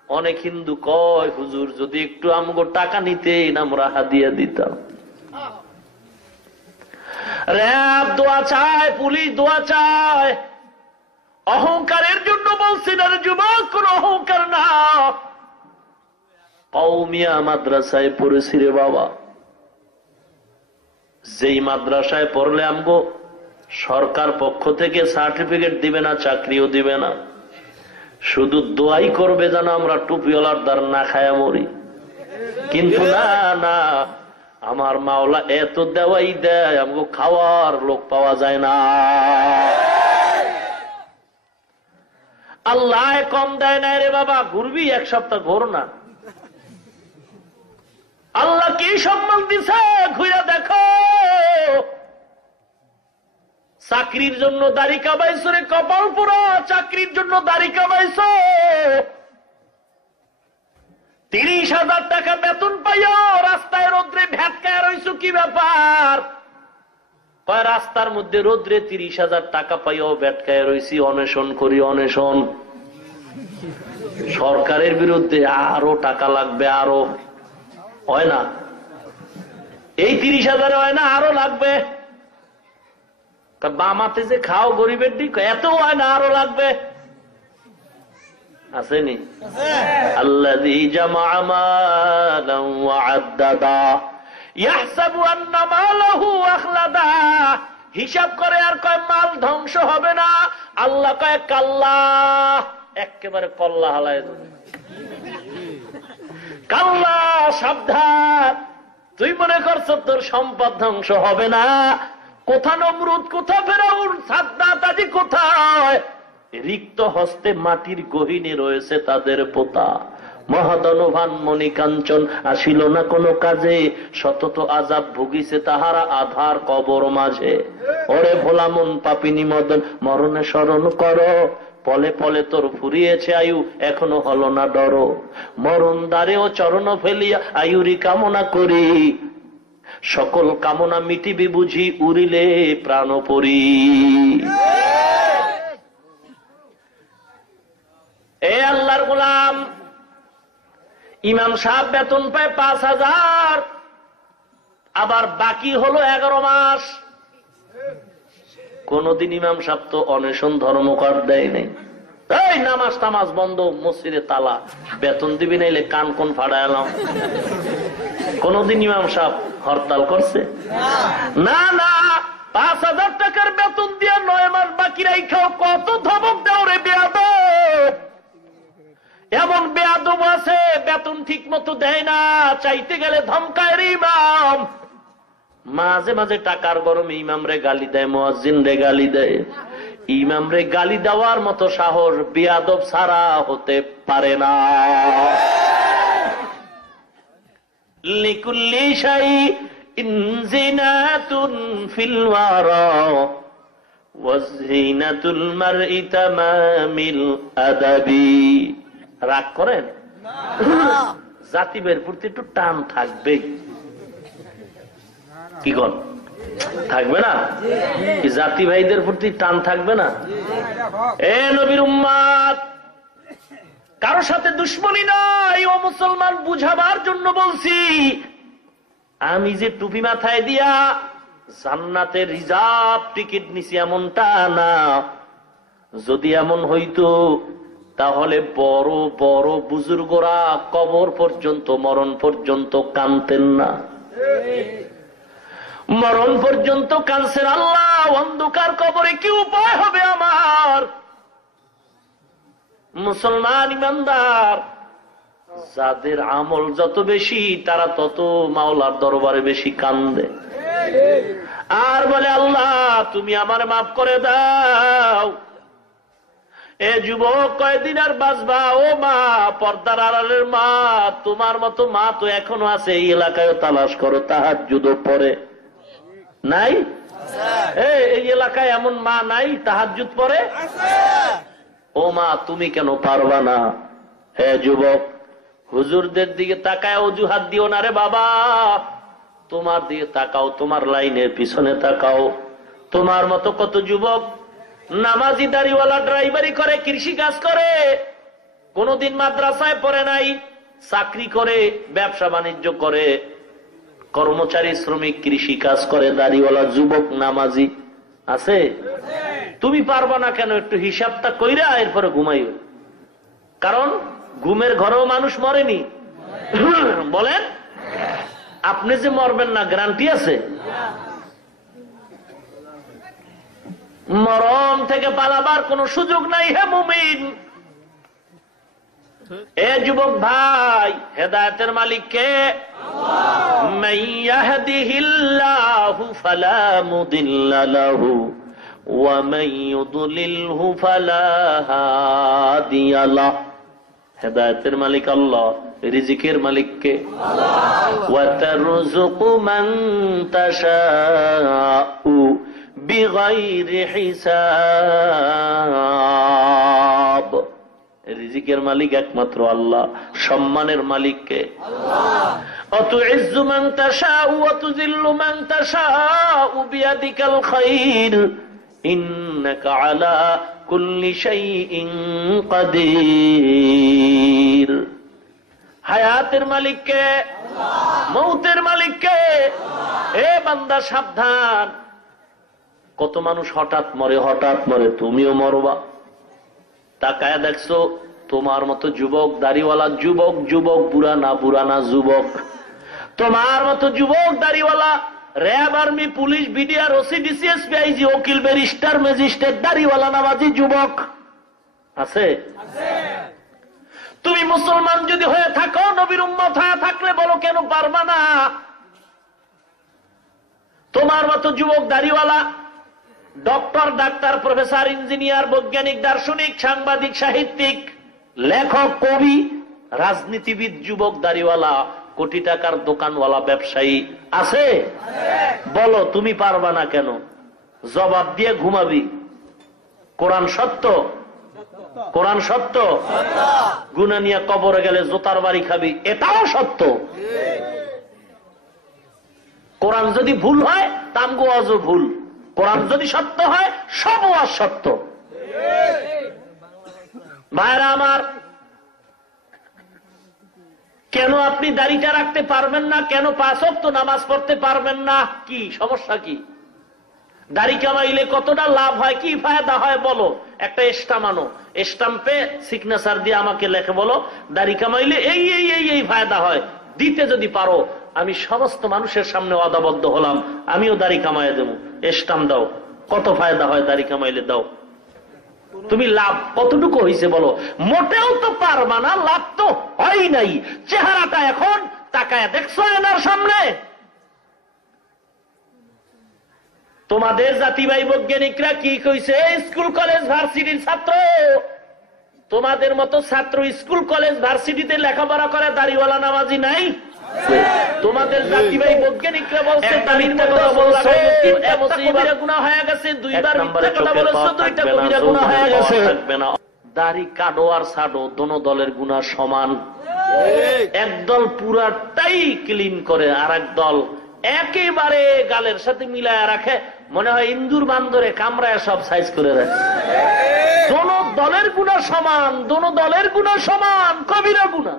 অনেক হিন্দু কয়, হুজুর যদি একটু আমগো টাকা নিতেন আমরা হাদিয়া দিতাম। র‍্যাব দোয়া চায়, পুলিশ দোয়া চায়। অহংকারের জন্য বলছি না রে যুবক, কোন অহংকার না। কওমিয়া মাদ্রাসায় পড়েছি রে বাবা, যেই মাদ্রাসায় পড়লে আমগো সরকার পক্ষ থেকে সার্টিফিকেট দিবে না, চাকরিও দিবে না, শুধু দোয়াই করবে যেন আমরা টুপিওয়ালার দ্বার না খায়া মরি। কিন্তু না না, আমার মাওলা এত দেওয়াই দেয়, আমাকে খাওয়ার লোক পাওয়া যায় না। আল্লাহ কম দেয় না রে বাবা, ঘুরবি এক সপ্তাহ ঘোর না। আল্লাহ কি সম্মান দিছে ঘুরে দেখো। চাকরির জন্য দাড়ি কামাইছো রে কপাল পুরো, চাকরির জন্য দাড়ি কামাইছো, 30,000 টাকা বেতন পাইও, রাস্তায় রোদ্রে ভ্যাটকায় রইছো, কি ব্যাপার? রাস্তার মধ্যে রোদ্রে 30,000 টাকা পাইও ভ্যাটকায় রইছি, অনশন করি অনশন। সরকারের বিরুদ্ধে আরো টাকা লাগবে, আরো হয় না, এই 30,000 হয় না, আরো লাগবে। বামাতে যে খাও গরিবের দিক, এত হয় না, আরো লাগবে। আসেনি? আল্লাযী জামআ মালান ওয়া আদ্দাদা ইয়াহসাবু আন্না মালাহু আখলাদা। হিসাব করে আর কয় মাল ধ্বংস হবে না, আল্লাহ কয় কাল্লা, একেবারে কল্লা হালায় দেবে। কাল্লা, সাবধান, তুই মনে করছো তোর সম্পদ ধ্বংস হবে না? কোথা নমরুদ, কোথা ফেরাউন, সাদ্দাত আদি কোথায়? রিক্ত হস্তে মাটির গহীনে রয়েছে তাদের পোতা। মহাধনবান মণিকাঞ্চন আসিল না কোনো কাজে, শতত আযাব ভুগিছে তাহারা আধার কবর মাঝে। ওরে ভোলা মন পাপিনী মদন, মরণে স্মরণ করো, পলে পলে তোর ফুরিয়েছে আয়ু, এখনো হলো না ডর। মরণ দ্বারেও চরণ ফেলিয়া আয়ুরি কামনা করি, সকল কামনা মিটিবি বুঝি উড়িলে প্রাণপরি। এ আল্লাহর গোলাম, ইমাম সাহেব বেতন পায় 5,000, আবার বাকি হলো 11 মাস। কোনদিন ইমাম সাহেব তো অনশন ধর্মঘট দেয় নাই, এই নামাজ টামাজ বন্ধ, মসজিদে তালা, বেতন দিবি নাইলে কান কোন ফাড়াইলাম। কোনদিন ইমাম সাহেব হরতাল করছে? না না, 5,000 টাকার বেতন দিয়ে 9 মাস বাকি রাইখাও, কত ধমক দাও রে বেয়াদব। এমন বেয়াদব আছে বেতন ঠিক মতো দেয় না, চাইতে গেলে ধমকায় রে ইমাম। মাঝে মাঝে টাকার গরমে ইমাম রে গালি দেয়, মুয়াজ্জিন রে গালি দেয়। ইমাম রে গালি দেওয়ার মতো সাহস বেয়াদব ছাড়া হতে পারে না। লিকুল্লি শাইইন জিনাতুন ফিল ওয়ারা ওয়াজিনাতুল মারই তামামিল আদাবি। রাগ করেন? জাতিবের প্রতি একটু টান থাকবে, কি কর থাকবে না? জাতি ভাইদের প্রতি টান থাকবে না? এ নবীর উম্মত, কারো সাথে দুশ্মনী নাই, ও মুসলমান, বুঝাবার জন্য বলছি। আমি যে টুপি মাথায় দিয়া জান্নাতের রিজার্ভ টিকিট নিছি এমনটা না। যদি এমন হইতো তাহলে বড় বড় বুজুর্গরা কবর পর্যন্ত, মরণ পর্যন্ত কাঁদতেন না। মরণ পর্যন্ত কাঁদছেন। আল্লাহ, অন্ধকার কবরে কি উপায় হবে আমার? মুসলমান ইমানদার, যাদের আমল যত বেশি তারা তত মাওলার দরবারে বেশি কান্দে আর বলে, আল্লাহ তুমি আমার মাফ করে দাও। এ যুবক, কয়দিন আর বাঁচবা? ও মা, পর্দার আড়ালের মা, তোমার মতো মা তো এখনো আছে। এই এলাকায় তালাশ করো, তাহাজ্জুদ পড়ে নাই? এই এলাকায় এমন মা নাই তাহাজ্জুদ পড়ে? ও মা, তুমি কেন পারবা না? হে যুবক, হুজুরদের দিকে তাকায় অজুহাত দিও না রে বাবা। তোমার দিকে তাকাও, তোমার লাইনের পিছনে তাকাও। তোমার মতো কত যুবক নামাজি, দাড়িওয়ালা, ড্রাইভারি করে, কৃষি কাজ করে, কোনদিন মাদ্রাসায় পড়ে নাই, চাকরি করে, ব্যবসা বাণিজ্য করে, কর্মচারী, শ্রমিক, কৃষি কাজ করে, দাড়িওয়ালা যুবক নামাজি আছে। তুমি পারবা না কেন? একটু হিসাবটা কইরা এরপরে ঘুমাইও। কারণ ঘুমের ঘরেও মানুষ মরেনি। বলেন, আপনি যে মরবেন না গ্যারান্টি আছে? মরণ থেকে পালাবার কোন সুযোগ নাই। হে মুমিন, এ যুবক ভাই, হেদায়েতের মালিক কে? ومن يهده الله فلا مضل له ومن يضلله فلا هادي له হেদায়েতের মালিক আল্লাহ, রিজিকের মালিক কে? ওয়াতারযুকু মান তাশাউ বিগাইরি হিসাব। রিজিকের মালিক একমাত্র আল্লাহ। সম্মানের মালিক কে? আল্লাহ। অতুইজ্জু মান তাশাউ ওয়া তুযিল্লু মান তাশাউ বিয়াদিকাল খায়র ইন্নাকা আলা কুল্লি শাইইন কাদির। হায়াতের মালিক কে? আল্লাহ। মৌতের মালিক কে? আল্লাহ। এ বান্দা সাবধান, কত মানুষ হঠাৎ মরে, তুমিও মরবা। তাকায় দেখছো তোমার মতো যুবক, দাড়িওয়ালা যুবক, বুড়া না যুবক, তোমার মতো যুবক দাড়িওয়ালা RAB, army, police, BDR, OC, DCS, PIG, উকিল, ব্যারিস্টার, ম্যাজিস্ট্রেট, দাড়িওয়ালা নামাজি যুবক আছে? তুমি মুসলমান যদি হয়ে থাকো, নবীর উম্মত হয়ে থাকলে বলো কেন পারবা না? তোমার মতো যুবক দাড়িওয়ালা ডক্টর, ডাক্তার, প্রফেসর, ইঞ্জিনিয়ার, বৈজ্ঞানিক, দার্শনিক, সাংবাদিক, সাহিত্যিক, লেখক, কবি, রাজনীতিবিদ, যুবক দাড়িওয়ালা, কোটি টাকার দোকানওয়ালা, ব্যবসায়ী আছে? বলো তুমি পারবা না কেন? জবাব দিয়ে ঘুমাবি। কোরআন সত্য, কোরআন সত্য। গুনাহ নিয়ে কবরে গেলে জোতার বাড়ি খাবি, এটাও সত্য। কোরআন যদি ভুল হয় তামগো আজও ভুল, কোরআন যদি সত্য হয় সব ওয়াজ সত্য। ভাইরা আমার, কেন আপনি দাড়িটা রাখতে পারবেন না? কেন 5 ওয়াক্ত নামাজ পড়তে পারবেন না? কি সমস্যা? কি দাড়ি কামাইলে কতটা লাভ হয়, কি ফায়দা হয় বলো? একটা স্টাম্প আনো, স্টাম্পে সিগনেচার দিয়ে আমাকে লেখে বলো দাড়ি কামাইলে এই ফায়দা হয়। দিতে যদি পারো, আমি সমস্ত মানুষের সামনে ওয়াদাবদ্ধ হলাম, আমিও দাড়ি কামাইয়ে দেবো। স্টাম্প দাও, কত ফায়দা হয় দাড়ি কামাইলে দাও। তুমি লাভ কতটুকু হয়েছে বলো? মোটেও তো পারবা না, লাভ তো হয় নাই। চেহারাটা এখন তাকায় দেখছো এনার সামনে? তোমাদের জাতিবাহী বৈজ্ঞানিকরা কি কইছে? স্কুল কলেজ ভার্সিটির ছাত্র, তোমাদের মতো ছাত্র স্কুল কলেজ ভার্সিটিতে লেখাপড়া করে দাড়িওয়ালা নামাজি নাই? তোমাদের জাতিবাহী বৈজ্ঞানিকরা বলছে দাড়ির মতো বলছে 3টা কবিরা গুনাহ হয়ে গেছে, 2বার মিথ্যা কথা বলেছো, 2টা কবিরা গুনাহ হয়ে গেছে। দাড়ি কাটো আর ছাড়ো, দোনো দলের গুনাহ সমান। একদল পুরাটাই ক্লিন করে, আর এক দল একেবারে গালের সাথে মিলায় রাখে, মনে হয় ইন্দুর বান্দরে কামড়ায় সব সাইজ করে রাখে। দোনো দলের গুনাহ সমান, দোনো দলের গুনাহ সমান, কবিরা গুনাহ।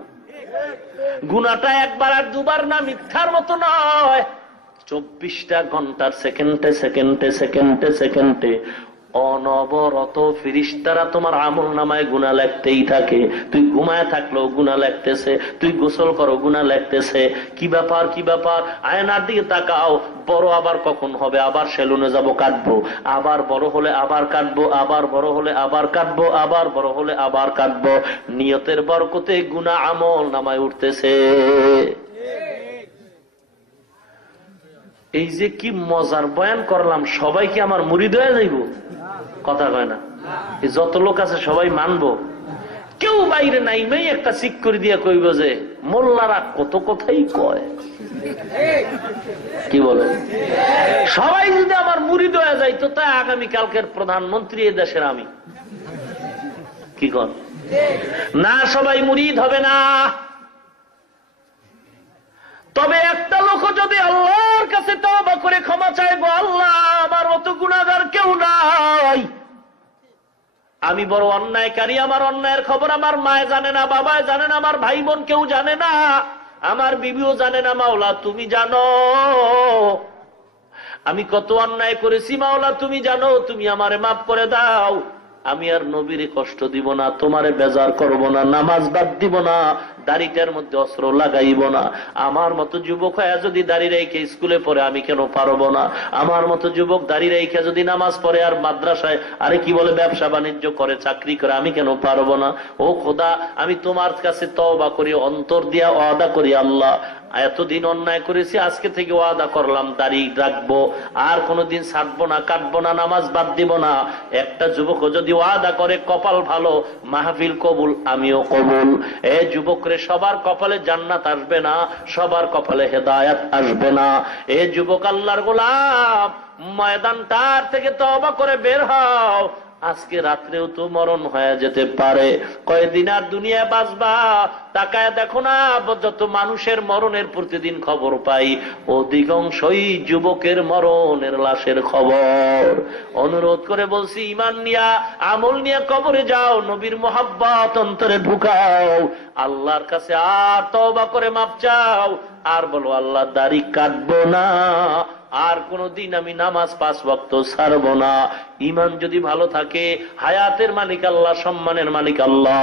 গুনাহটা একবার আর দুবার না, মিথ্যার মতো নয়। 24টা ঘন্টার সেকেন্ডে অনবরত ফেরেশতারা তোমার আমল নামায় গুনাহ লিখতেই থাকে। তুই ঘুমায় থাকলেও গুনাহ লিখতেছে, তুই গোসল করো গুনাহ লিখতেছে। কি ব্যাপার? আয়নার দিকে তাকাও, বড় আবার কখন হবে? আবার সেলুনে যাব, কাটবো, আবার বড় হলে আবার কাটবো, আবার বড় হলে আবার কাটবো, আবার বড় হলে আবার কাটবো। নিয়তের বরকতে গুনাহ আমল নামায় উঠতেছে। এই যে কি মজার বয়ান করলাম, সবাই কি আমার মুরিদ হয়ে যাইব? কথা কয় না। যত লোক আছে সবাই মানবো? কেউ বাইরে নাই, মেয়ে একটা চিক করে দিয়ে কইব যে মোল্লারা কত কথাই কয়। কি বলে? সবাই যদি আমার মুরিদ হয়ে যায় তো তাই আগামীকালকের প্রধানমন্ত্রী এ দেশের আমি। কি কন? না, সবাই মুরিদ হবে না। তবে একটা লোক যদি আল্লাহর কাছে তওবা করে ক্ষমা চাইবো, আল্লাহ আমার মতো গুনাহগার কেউ নাই, আমি বড় অন্যায়কারী, আমার অন্যায়ের খবর আমার মায়ে জানে না, বাবায় জানে না, আমার ভাই বোন কেউ জানে না, আমার বিবিও জানে না, মাওলা তুমি জানো আমি কত অন্যায় করেছি, মাওলা তুমি জানো, তুমি আমারে মাফ করে দাও। আমি আর নবীরে কষ্ট দিব না, তোমারে বেজার করব না, নামাজ বাদ দিব না, দাড়িটার মধ্যে অস্ত্র লাগাইব না। আমার মতো যুবক হয়ে যদি দাড়ি রেখে স্কুলে পড়ে আমি কেন পারবো না? আমার মতো যুবক দাড়ি রেখে যদি নামাজ পড়ে আর মাদ্রাসায় আরে কি বলে ব্যবসা বাণিজ্য করে, চাকরি করে, আমি কেন পারবো না? ও খোদা, আমি তোমার কাছে তওবা করি, অন্তর দিয়া ওয়াদা করি, আল্লাহ এতদিন অন্যায় করেছি, আজকে থেকে ওয়াদা করলাম দাড়ি রাখবো, আর কোনোদিন ছাড়বো না, কাটবো না, নামাজ বাদ দিব না। একটা যুবক যদি ওয়াদা করে, কপাল ভালো, মাহফিল কবুল, আমিও কবুল। এ যুবকরে সবার কপালে জান্নাত আসবে না, সবার কপালে হেদায়াত আসবে না। এ যুবক আল্লাহর গোলাম, ময়দানটার থেকে তওবা করে বের হও। আজকে রাত্রেও তো মরণ হয়ে যেতে পারে। কয়দিন আর দুনিয়া বাঁচবা? তাকায় দেখো না, যত মানুষের মরণের প্রতিদিন খবর পাই, অধিকাংশই যুবকের মরণের লাশের খবর। অনুরোধ করে বলছি, ঈমান নিয়া, আমল নিয়ে কবরে যাও, নবীর মোহাব্বত অন্তরে ঢুকাও, আল্লাহর কাছে আর তওবা করে মাপ চাও, আর বলো আল্লাহ দাড়ি কাটবো না, আর কোনদিন আমি নামাজ 5 ওয়াক্ত ছাড়বো না। ঈমান যদি ভালো থাকে, হায়াতের মালিক আল্লাহ, সম্মানের মালিক আল্লাহ।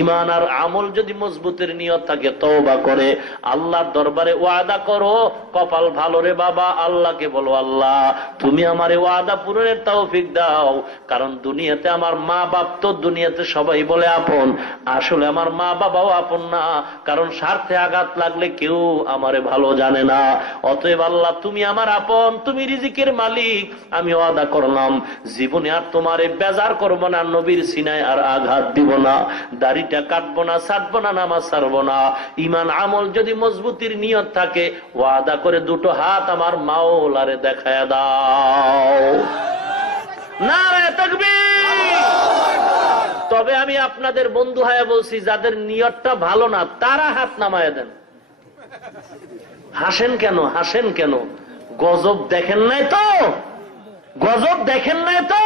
ঈমান আর আমল যদি মজবুতের নিয়ত থাকে, তওবা করে আল্লাহর দরবারে ওয়াদা করো, কপাল ভালো রে বাবা, আল্লাহকে বলো আল্লাহ তুমি আমারে ওয়াদা পূরণের তৌফিক দাও। কারণ দুনিয়াতে আমার মা বাপ তো দুনিয়াতে সবাই বলে আপন, আসলে আমার মা বাবাও আপন না, কারণ স্বার্থে আঘাত লাগলে কেউ আমারে ভালো জানে না। অতএব আল্লাহ তুমি আমার আপন, তুমি রিজিকের মালিক, আমি ওয়াদা করলাম জীবনে আর তোমারে বেজার করবো না, নবীর সিনায় আর আঘাত দিব না, দাড়িটা কাটবো না, ছাড়বো না, নামাজ ছাড়বো না। ঈমান আমল যদি মজবুতির নিয়ত থাকে, ওয়াদা করে দুটো হাত আমার মাওলারে দেখায় দাও। নারে তাকবীর। তবে আমি আপনাদের বন্ধু হয়ে বলছি, যাদের নিয়তটা ভালো না তারা হাত নামায় দেন। হাসেন কেন, হাসেন কেন? গজব দেখেন নাই তো, গজব দেখেন নাই তো?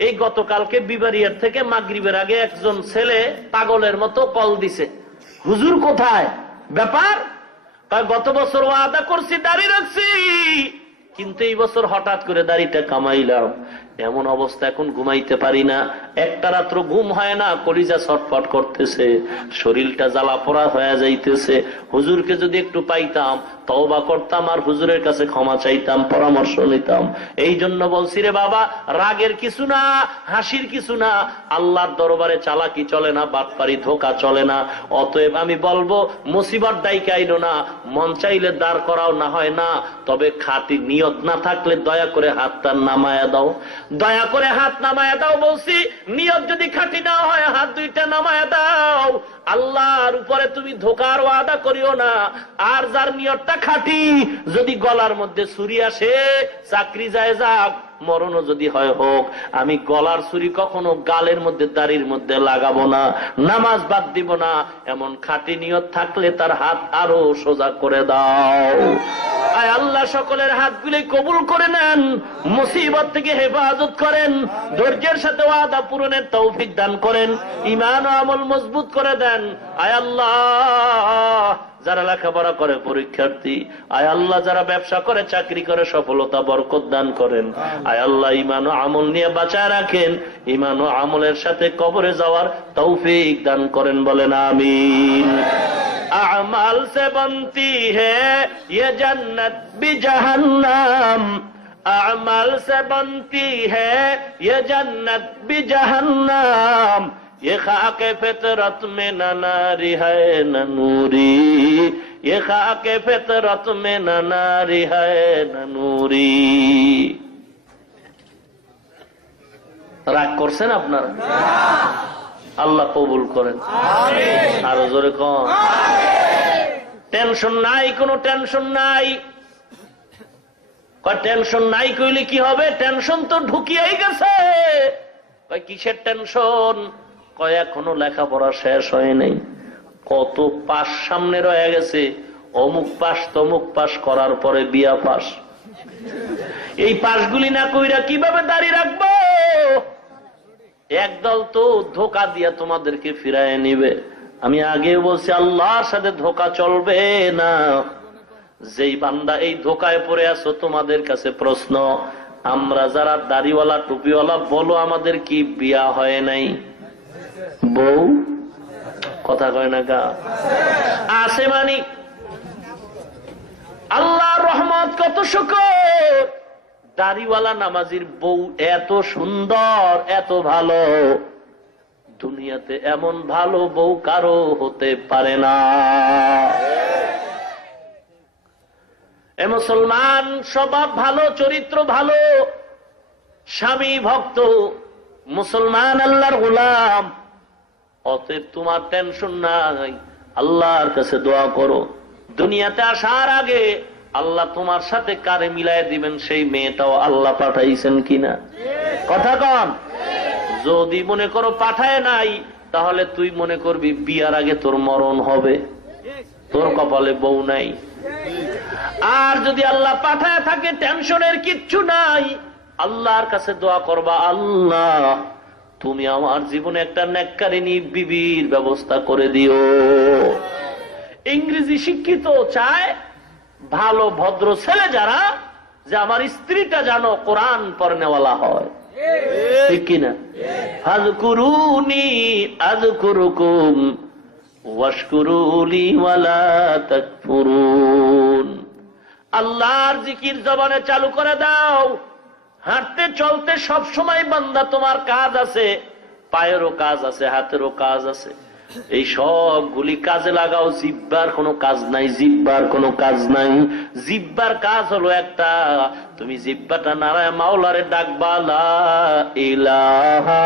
এই গতকালকে বিবারিয়ার থেকে মাগরিবের আগে একজন ছেলে পাগলের মতো কল দিছে, হুজুর কোথায়? ব্যাপার? গত বছর ওয়াদা করছি, দাড়ি রাখছি, কিন্তু এই বছর হঠাৎ করে দাড়িটা কামাইলাম, এমন অবস্থা এখন ঘুমাইতে পারি না, একটা রাত্র ঘুম হয় না, কলিজা ছটফট করতেছে, শরীরটা জ্বালা পোড়া হয়ে যাইতেছে। হুজুরকে যদি একটু পাইতাম, তওবা করতাম, আর হুজুরের কাছে ক্ষমা চাইতাম, পরামর্শ নিতাম। এই জন্য বলছি রে বাবা, রাগের কিছু না, হাসির কিছু না, আল্লাহর দরবারে চালাকি চলে না, বাটপারি ধোকা চলে না। অতএব আমি বলবো, মুসিবত ডাইকে আইলো না, মন চাইলে দাঁড় করাও না হয় না, তবে খাঁটি নিয়ত না থাকলে দয়া করে হাতটা নামায়া দাও, দয়া করে হাত নামায়া দাও। বলছি নিয়ত যদি খাঁটি না হয়, হাত দুইটা নামায়া দাও। আল্লাহর উপরে তুমি ধোকার ওয়াদা করিও না। আর যার নিয়তটা খাঁটি, যদি গলার মধ্যে ছুরি আসে, চাকরি যায় যাক, মরণও যদি হয় হোক, আমি গলার ছুরি কখনো গালের মধ্যে, দাড়ির মধ্যে লাগাবো না, নামাজ বাদ দিব না। এমন খাঁটি নিয়ত থাকলে তার হাত আরো সোজা করে দাও। আয় আল্লাহ সকলের হাতগুলি কবুল করে নেন, মুসিবত থেকে হেফাজত করেন, ধৈর্যের সাথে ওয়াদা পূরণের তৌফিক দান করেন, ঈমান ও আমল মজবুত করে দেন। আয় আল্লাহ যারা লেখাপড়া করে পরীক্ষার্থী, আয় আল্লাহ যারা ব্যবসা করে, চাকরি করে, সফলতা বরকত দান করেন। আয় আল্লাহ ঈমান ও আমল নিয়ে বাঁচায় রাখেন, ঈমান ও আমলের সাথে কবরে যাওয়ার তৌফিক দান করেন, বলেন আমিন। अमल से बनती है ये जन्नत भी जहन्नम, अमल से बनती है ये जन्नत भी जहन्नम, ये खाके फितरत में न नारी है न नूरी, ये खाके फितरत में न नारी है न नूरी। রাগ করছেন আপনারা? আল্লাহ কবুল করেন, আরো জোরে কন। টেনশন নাই, কোনো টেনশন নাই। টেনশন নাই কইলে কি হবে? টেনশন তো ঢুকিয়েই গেছে। কিসের টেনশন? কয় এখনো লেখাপড়া শেষ হয় নাই, কত পাস সামনে রয়ে গেছে, অমুক পাস তমুক পাস করার পরে বিয়া পাস। এই পাসগুলি না কইরা কিভাবে দাঁড়িয়ে রাখবো? একদল তো ধোকা দিয়া তোমাদেরকে ফিরায় নিবে। আমি আগেও বলছি, আল্লাহর সাথে ধোকা চলবে না। যেই বান্দা এই ধোকায় পড়ে আছো, তোমাদের কাছে প্রশ্ন, আমরা যারা দাড়িওয়ালা টুপিওয়ালা, বলো আমাদের কি বিয়া হয় নাই? বউ কথা কয় না গা? আছে মানি? আল্লাহর রহমত কত শুকর, দাড়িওয়ালা নামাজির বউ এত সুন্দর, এত ভালো, দুনিয়াতে এমন ভালো বউ কারো হতে পারে না। এ মুসলমান, স্বভাব ভালো, চরিত্র ভালো, স্বামী ভক্ত, মুসলমান, আল্লাহর গোলাম, অতএব তোমার টেনশন নাই, আল্লাহর কাছে দোয়া করো। দুনিয়াতে আসার আগে আল্লাহ তোমার সাথে কারে মিলাই দিবেন সেই মেয়েটাও আল্লাহ পাঠাইছেন কিনা, কথা কন। যদি মনে করো পাঠায় নাই, তাহলে তুই মনে করবি বিয়ার আগে তোর মরণ হবে, তোর কপালে বউ নাই। আর যদি আল্লাহ পাঠায় থাকে, টেনশনের কিচ্ছু নাই, আল্লাহর কাছে দোয়া করবা, আল্লাহ তুমি আমার জীবনে একটা নেককারিনী বিবির ব্যবস্থা করে দিও। ইংরেজি শিক্ষিত চায় ভালো ভদ্র ছেলে যারা, যে আমার স্ত্রীটা যেন কোরআন পড়নেওয়ালা হয়, ঠিক কিনা? ফাযকুরুনি আযকুরুকুম ওয়াশকুরুলি ওয়ালা তাকফুরুন। আল্লাহর জিকির জবানে চালু করে দাও। হাঁটতে চলতে সব সময় বান্দা তোমার কাজ আছে, পায়েরও কাজ আছে, হাতেরও কাজ আছে, এই সবগুলি কাজে লাগাও। জিহ্বার কোনো কাজ নাই, জিহ্বার কোনো কাজ নাই। জিহ্বার কাজ হলো একটা, তুমি জিহ্বাটা নারায় মাওলারে ডাকবা, লা ইলাহা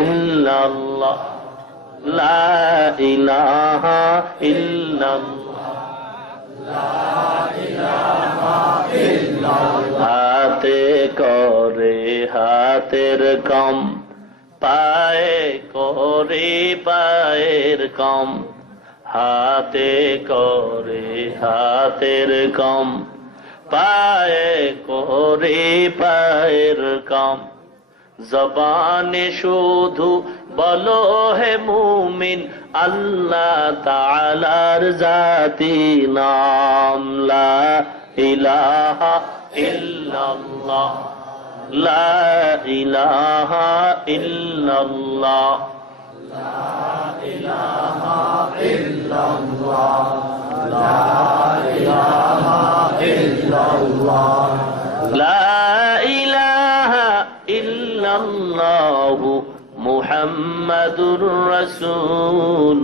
ইল্লাল্লাহ, লা ইলাহা ইল্লাল্লাহ, লা ইলাহা ইল্লাল্লাহ। হাতে করে হাতের কাম, পায়ে করে পায়ের কাম, হাতে করে হাতের কাম, পায়ে করে পায়ের কাম। জবানে শুধু বলো হে মুমিন, আল্লাহ তাআলার জাতি নাম, লা ইলাহা ইল্লাল্লাহ, লা ইলাহা ইল্লাল্লাহ, লা ইলাহা ইল্লাল্লাহ, লা ইলাহা ইল্লাল্লাহ, লা ইলাহা ইল্লাল্লাহু মুহাম্মাদুর রাসূলুল্লাহ।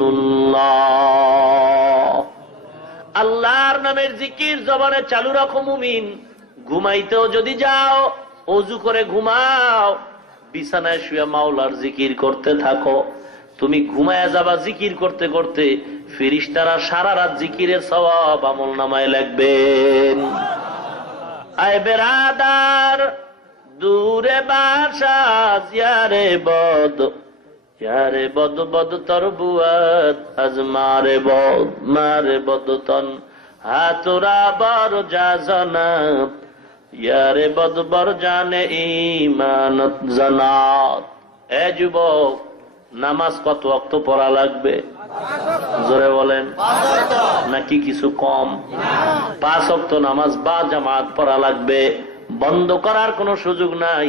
আল্লাহর নামের জিকির জবানে চালু রাখো মুমিন। ঘুমাইতেও যদি যাও, ওযু করে ঘুমাও, বিছানায় শুয়ে মাওলার জিকির করতে থাকো। তুমি ঘুমায়া যাবা জিকির করতে করতে, ফেরেশতারা সারা রাত জিকিরের সওয়াব আমলনামায় লিখবেন। আয় বেরাদার দূরে বাসা, ইয়ারে বদ, ইয়ারে বদ বদ তরবুয়াত, আজ মারে বদ, মারে বদ তন, হাতুরা বর জাজনাত, ইয়ারে বদবর জানে ইমানত জানাত। এ যুবক, নামাজ কত ওয়াক্ত পড়া লাগবে? জোরে বলেন, নাকি কিছু কম? 5 ওয়াক্ত নামাজ বা জামাত পড়া লাগবে, বন্ধ করার কোনো সুযোগ নাই।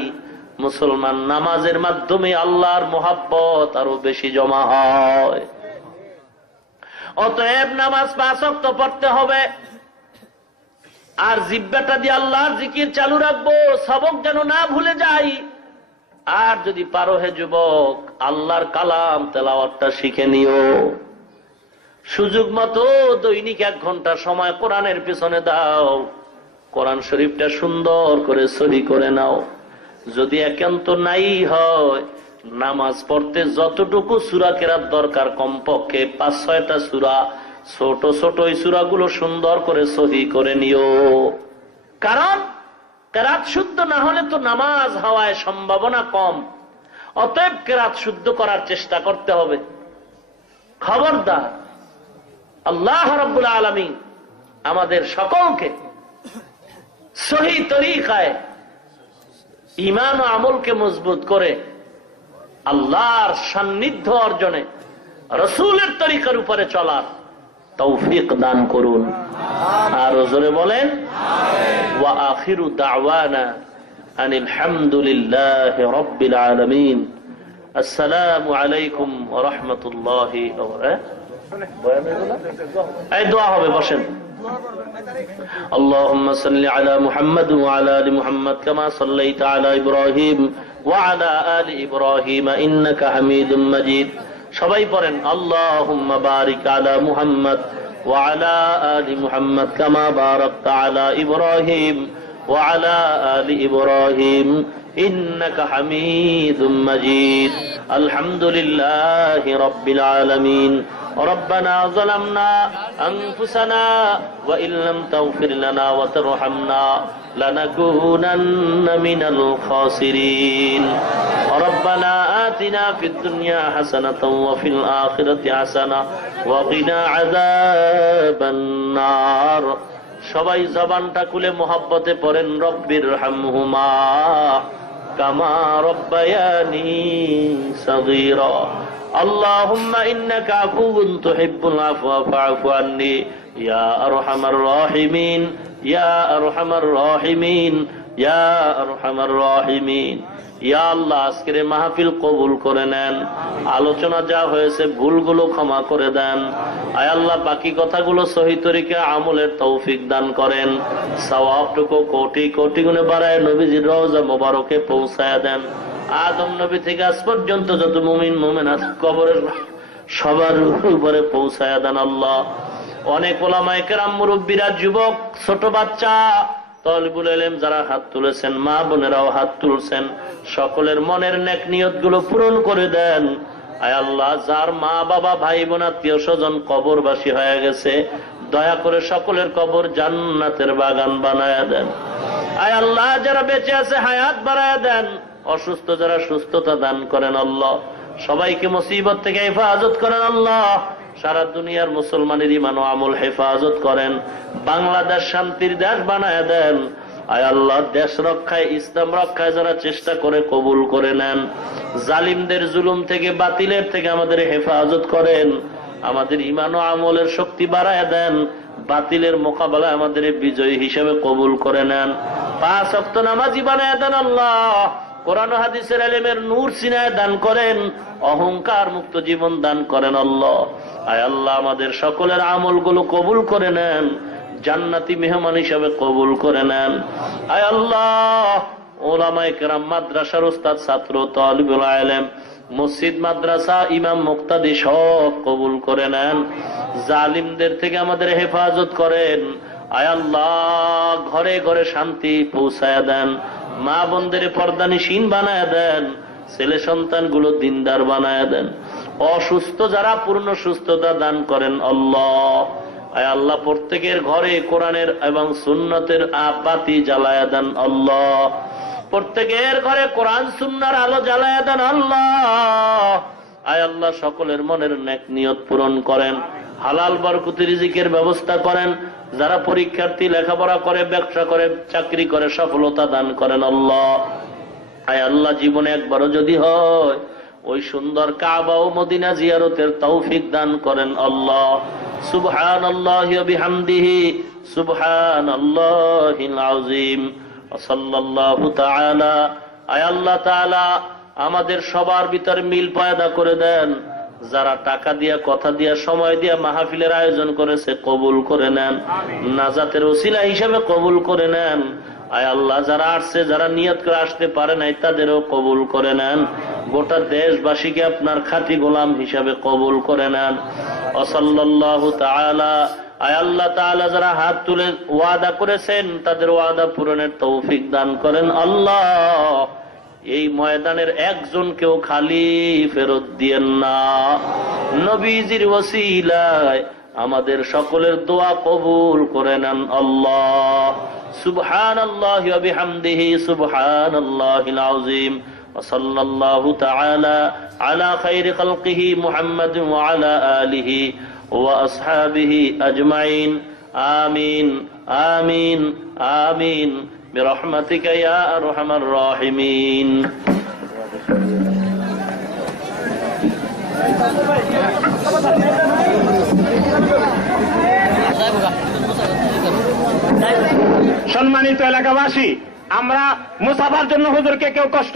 মুসলমান, নামাজের মাধ্যমে আল্লাহর মোহাব্বত আরো বেশি জমা হয়। অতএব নামাজ 5 ওয়াক্ত পড়তে হবে। আর জিহ্বাটা দিয়ে আল্লাহর জিকির চালু রাখবো, সবক যেন না ভুলে যাই। আর যদি পারো হে যুবক, আল্লাহর কালাম তেলাওয়াতটা শিখে নিও। সুযোগ মতো দৈনিক 1 ঘন্টা সময় কোরআনের পিছনে দাও। কোরআন শরীফটা সুন্দর করে সহি করে নাও। যদি একান্ত নাই হয়, নামাজ পড়তে যতটুকু সূরা কেরাত দরকার, কমপক্ষে 5-6টা সূরা, ছোট ছোট এই সূরাগুলো সুন্দর করে সহি করে নিও। কারণ কেরাত শুদ্ধ না হলে তো নামাজ হওয়ায় সম্ভাবনা কম। অতএব কেরাত শুদ্ধ করার চেষ্টা করতে হবে। খবরদার, আল্লাহ রাব্বুল আলামিন আমাদের সকলকে সহি তরিকায় ঈমান ও আমলকে মজবুত করে আল্লাহর সান্নিধ্য অর্জনে রাসূলের তরিকার উপরে চলার তৌফিক দান করুন। আর জোরে বলেন, ওয়া আখিরু দাওয়ানা আনিল হামদুলিল্লাহি রাব্বিল আলামিন। আসসালামু আলাইকুম ওয়া রাহমাতুল্লাহি ওয়া বারাকাতুহু। এই দোয়া হবে, বসেন। اللهم صل على محمد وعلى آل محمد كما صليت على إبراهيم وعلى آل إبراهيم إنك حميد مجيد। সবাই পড়েন, اللهم بارك على محمد وعلى آل محمد كما باركت على إبراهيم وعلى آل إبراهيم إنك حميد مجيد الحمد لله رب العالمين ربنا ظلمنا أنفسنا وإن لم تغفر لنا وترحمنا لنكونن من الخاسرين ربنا آتنا في الدنيا حسنة وفي الآخرة حسنة وقنا عذاب النار সবাই জবানটা খুলে মোহাব্বতে পড়েন রব্বির হামহুমা কামা রব্বায়ানি সগীরা اللهم إنك عفو تحب العفو فاعف عني يا أرحم الراحمين يا أرحم الراحمين يا أرحم الراحمين ইয়া আল্লাহ আজকের মাহফিল কবুল করে নেন আলোচনা যা হয়েছে ভুলগুলো ক্ষমা করে দেন আয় আল্লাহ বাকি কথাগুলো সহি তরিকে আমলের তৌফিক দান করেন সওয়াবটুকু কোটি কোটি গুণে বাড়ায় নবীজির রওজা মোবারকে পৌঁছায় দেন আদম নবী থেকে আজ পর্যন্ত যত মুমিন মুমিনাত কবরের সবার উপরে পৌঁছায় দেন আল্লাহ অনেক ওলামায়ে কেরাম মুরব্বিরা যুবক ছোট বাচ্চা তালিবুল ইলম যারা হাত তুলেছেন মা বোনেরাও হাত তুলছেন সকলের মনের নেক নিয়ত গুলো পূরণ করে দেন আয় আল্লাহ যার মা বাবা ভাই বোন আত্মীয় স্বজন কবরবাসী হয়ে গেছে দয়া করে সকলের কবর জান্নাতের বাগান বানায়া দেন আয় আল্লাহ যারা বেঁচে আছে হায়াত বাড়ায়া দেন অসুস্থ যারা সুস্থতা দান করেন আল্লাহ সবাইকে মুসিবত থেকে হেফাজত করেন আল্লাহ সারা দুনিয়ার মুসলমানের ঈমান ও আমল হেফাজত করেন বাংলাদেশ শান্তির দেশ বানায় দেন আয় আল্লাহ দেশ রক্ষায় ইসলাম রক্ষায় যারা চেষ্টা করে কবুল করে নেন জালিমদের জুলুম থেকে বাতিলের থেকে আমাদের হেফাজত করেন আমাদের ঈমান ও আমলের শক্তি বাড়ায় দেন বাতিলের মোকাবেলায় আমাদের বিজয়ী হিসেবে কবুল করে নেন 5 ওয়াক্ত নামাজি বানায় দেন আল্লাহ কোরআন ও হাদিসের ইলমের নূর সিনায় দান করেন অহংকার মুক্ত জীবন দান করেন আল্লাহ আয় আল্লাহ আমাদের সকলের আমলগুলো কবুল করে নেন জান্নাতি মেহমান হিসেবে কবুল করে নেন আয় আল্লাহ ওলামায়ে কেরাম মাদ্রাসার উস্তাদ ছাত্র তালিবুল ইলম মসজিদ মাদ্রাসা ইমাম মুক্তাদি সব কবুল করে নেন জালিমদের থেকে আমাদের হেফাজত করেন আয় আল্লাহ ঘরে ঘরে শান্তি পৌঁছায়া দেন মা বোনদের পর্দানিশীন বানায় দেন ছেলে সন্তান গুলো দিনদার বানায় দেন অসুস্থ যারা পূর্ণ সুস্থতা দান করেন আল্লাহ আয় আল্লাহ প্রত্যেকের ঘরে কোরআনের এবং সুন্নতের বাতি জ্বালায়া দেন আল্লাহ প্রত্যেকের ঘরে কোরআন সুন্নাহর আলো জ্বালায়া দেন আল্লাহ আয় আল্লাহ সকলের মনের নেক নিয়ত পূরণ করেন হালাল বরকতি রিজিকের ব্যবস্থা করেন যারা পরীক্ষার্থী লেখাপড়া করে ব্যবসা করে চাকরি করে সফলতা দান করেন আল্লাহ আয় আল্লাহ জীবনে একবারও যদি হয় ওই সুন্দর কাবা ও মদিনা জিয়ারতের তৌফিক দান করেন আল্লাহ সুবহানাল্লাহি ওয়া বিহামদিহি সুবহানাল্লাহিল আযীম ওয়া সাল্লাল্লাহু তাআলা আয় আল্লাহ তাআলা আমাদের সবার ভিতর মিল পয়দা করে দেন যারা টাকা দিয়া কথা দিয়া সময় দিয়া মাহফিলের আয়োজন করেছে কবুল করে নেন নাজাতের ওসিলা হিসেবে কবুল করে নেন আয় আল্লাহ যারা আসছে যারা নিয়ত করে আসতে পারে নাই তাদেরও কবুল করে নেন গোটা দেশবাসীকে আপনার খাঁটি গোলাম হিসাবে কবুল করে নেন ওয়া সাল্লাল্লাহু তাআলা আয় আল্লাহ তাআলা যারা হাত তুলে ওয়াদা করেছেন তাদের ওয়াদা পূরণের তৌফিক দান করেন আল্লাহ এই ময়দানের একজনকেও খালি ফেরত দিয়েন না নবীজির ওসিলায় আমাদের সকলের দোয়া কবুল করে নেন আল্লাহ সুবহানাল্লাহি ওয়া বিহামদিহি সুবহানাল্লাহিল আযীম ওয়া সাল্লাল্লাহু তাআলা আলা খায়রি খালকিহি মুহাম্মাদ ওয়া আলা আলিহি ওয়া আসহাবিহি আজমাইন আমিন আমিন আমিন برحمتك يا أرحم الراحمين সম্মানিত এলাকাবাসী আমরা মুসাফার জন্য হুজুরকে কেউ কষ্ট